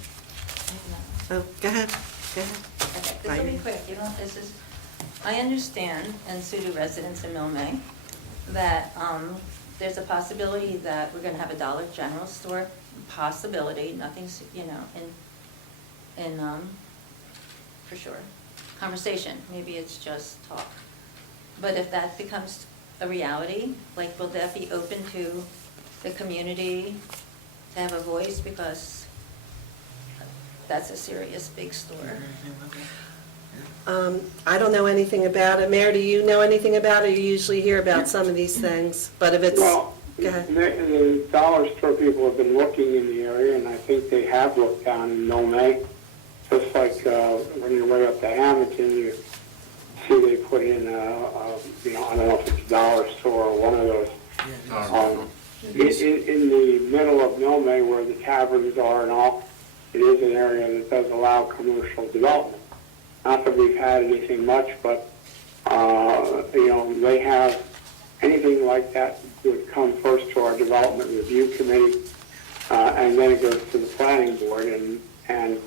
Oh, go ahead. Go ahead. Okay, this will be quick, this is, I understand, and so do residents in Millmay, that there's a possibility that we're gonna have a Dollar General store, possibility, nothing's, for sure, conversation, maybe it's just talk. But if that becomes a reality, like, will that be open to the community to have a voice, because that's a serious big store? I don't know anything about it. Mayor, do you know anything about it? You usually hear about some of these things, but if it's... Well, Go ahead. the dollar store people have been looking in the area, and I think they have looked down in Nome. Just like when you're way up to Hamilton, you see they put in, I don't know if it's a dollar store or one of those. In the middle of Nome, where the taverns are and all, it is an area that does allow commercial development. Not that we've had anything much, but, they have anything like that would come first to our development review committee, and then it goes to the planning board, and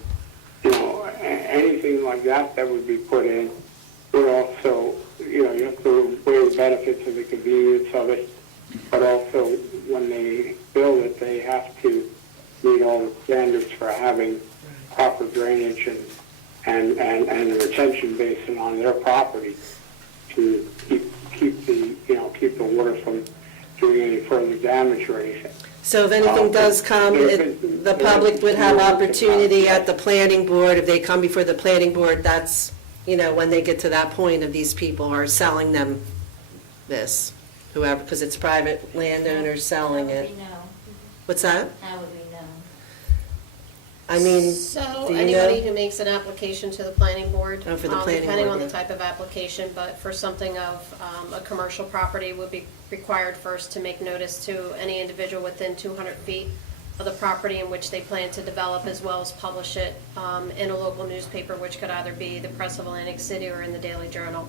anything like that would be put in would also, you have to weigh the benefits and the convenience of it, but also when they build it, they have to meet all the standards for having proper drainage and a retention basin on their property to keep the water from doing any further damage or anything. So if anything does come, the public would have opportunity at the planning board. If they come before the planning board, that's, when they get to that point of these people are selling them this, whoever, because it's private landowners selling it. How would we know? What's that? How would we know? I mean, So do you anybody know? who makes an application to the planning board, Oh, for the planning depending board, on the yeah. type of application, but for something of a commercial property would be required first to make notice to any individual within 200 feet of the property in which they plan to develop, as well as publish it in a local newspaper, which could either be the Press of Atlantic City or in the Daily Journal.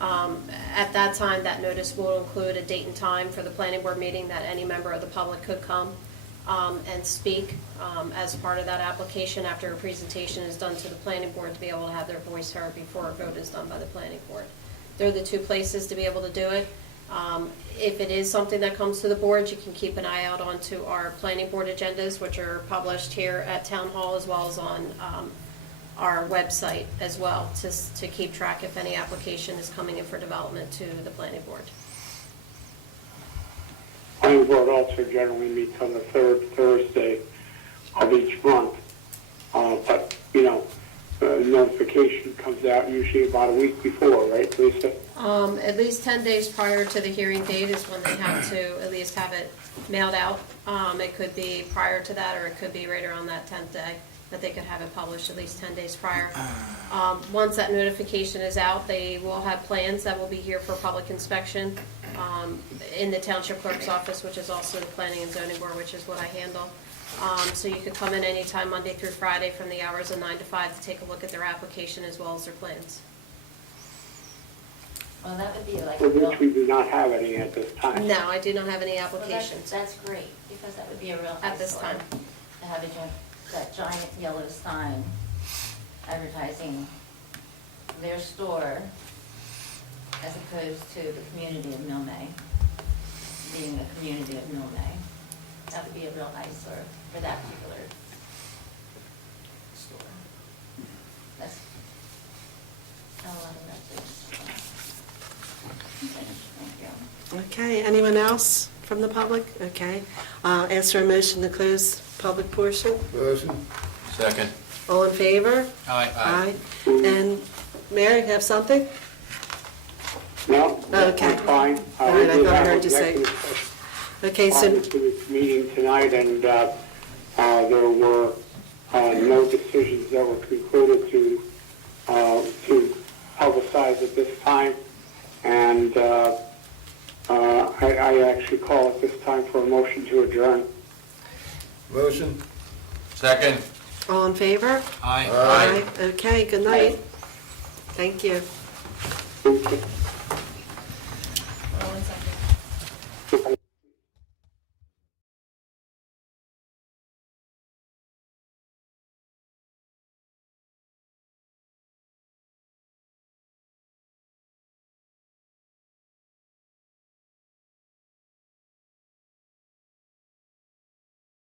At that time, that notice will include a date and time for the planning board meeting that any member of the public could come and speak as part of that application after a presentation is done to the planning board to be able to have their voice heard before a vote is done by the planning board. They're the two places to be able to do it. If it is something that comes to the board, you can keep an eye out onto our planning board agendas, which are published here at Town Hall as well as on our website as well, to keep track if any application is coming in for development to the planning board. Planning board also generally meets on the third Thursday of each month. But, notification comes out usually about a week before, right, Lisa? At least 10 days prior to the hearing date is when they have to at least have it mailed out. It could be prior to that, or it could be right around that 10th day, but they could have it published at least 10 days prior. Once that notification is out, they will have plans that will be here for public inspection in the Township Clerk's office, which is also the Planning and Zoning Board, which is what I handle. So you could come in anytime, Monday through Friday, from the hours of 9 to 5 to take a look at their application as well as their plans. Well, that would be like For a real... which we do not have any at this time. No, I do not have any Well, applications that's great, because that would be a real at this eyesore time. to have that giant yellow sign advertising their store as opposed to the community of Milne, being the community of Milne. That would be a real eyesore for that particular store. That's a lot of messages. Thank you. Okay, anyone else from the public? Okay. Ask for a motion to close public portion. Motion. Second. All in favor? Aye. Aye. And Mary, have something? No, Okay. I'm fine. All right, I We did thought I have heard you say. executive session Okay, prior so, to this meeting tonight, and there were no decisions that were concluded to publicize at this time. And I actually call at this time for a motion to adjourn. Motion. Second. all in favor? Aye. Aye. Okay, good night. Thank you. Thank you.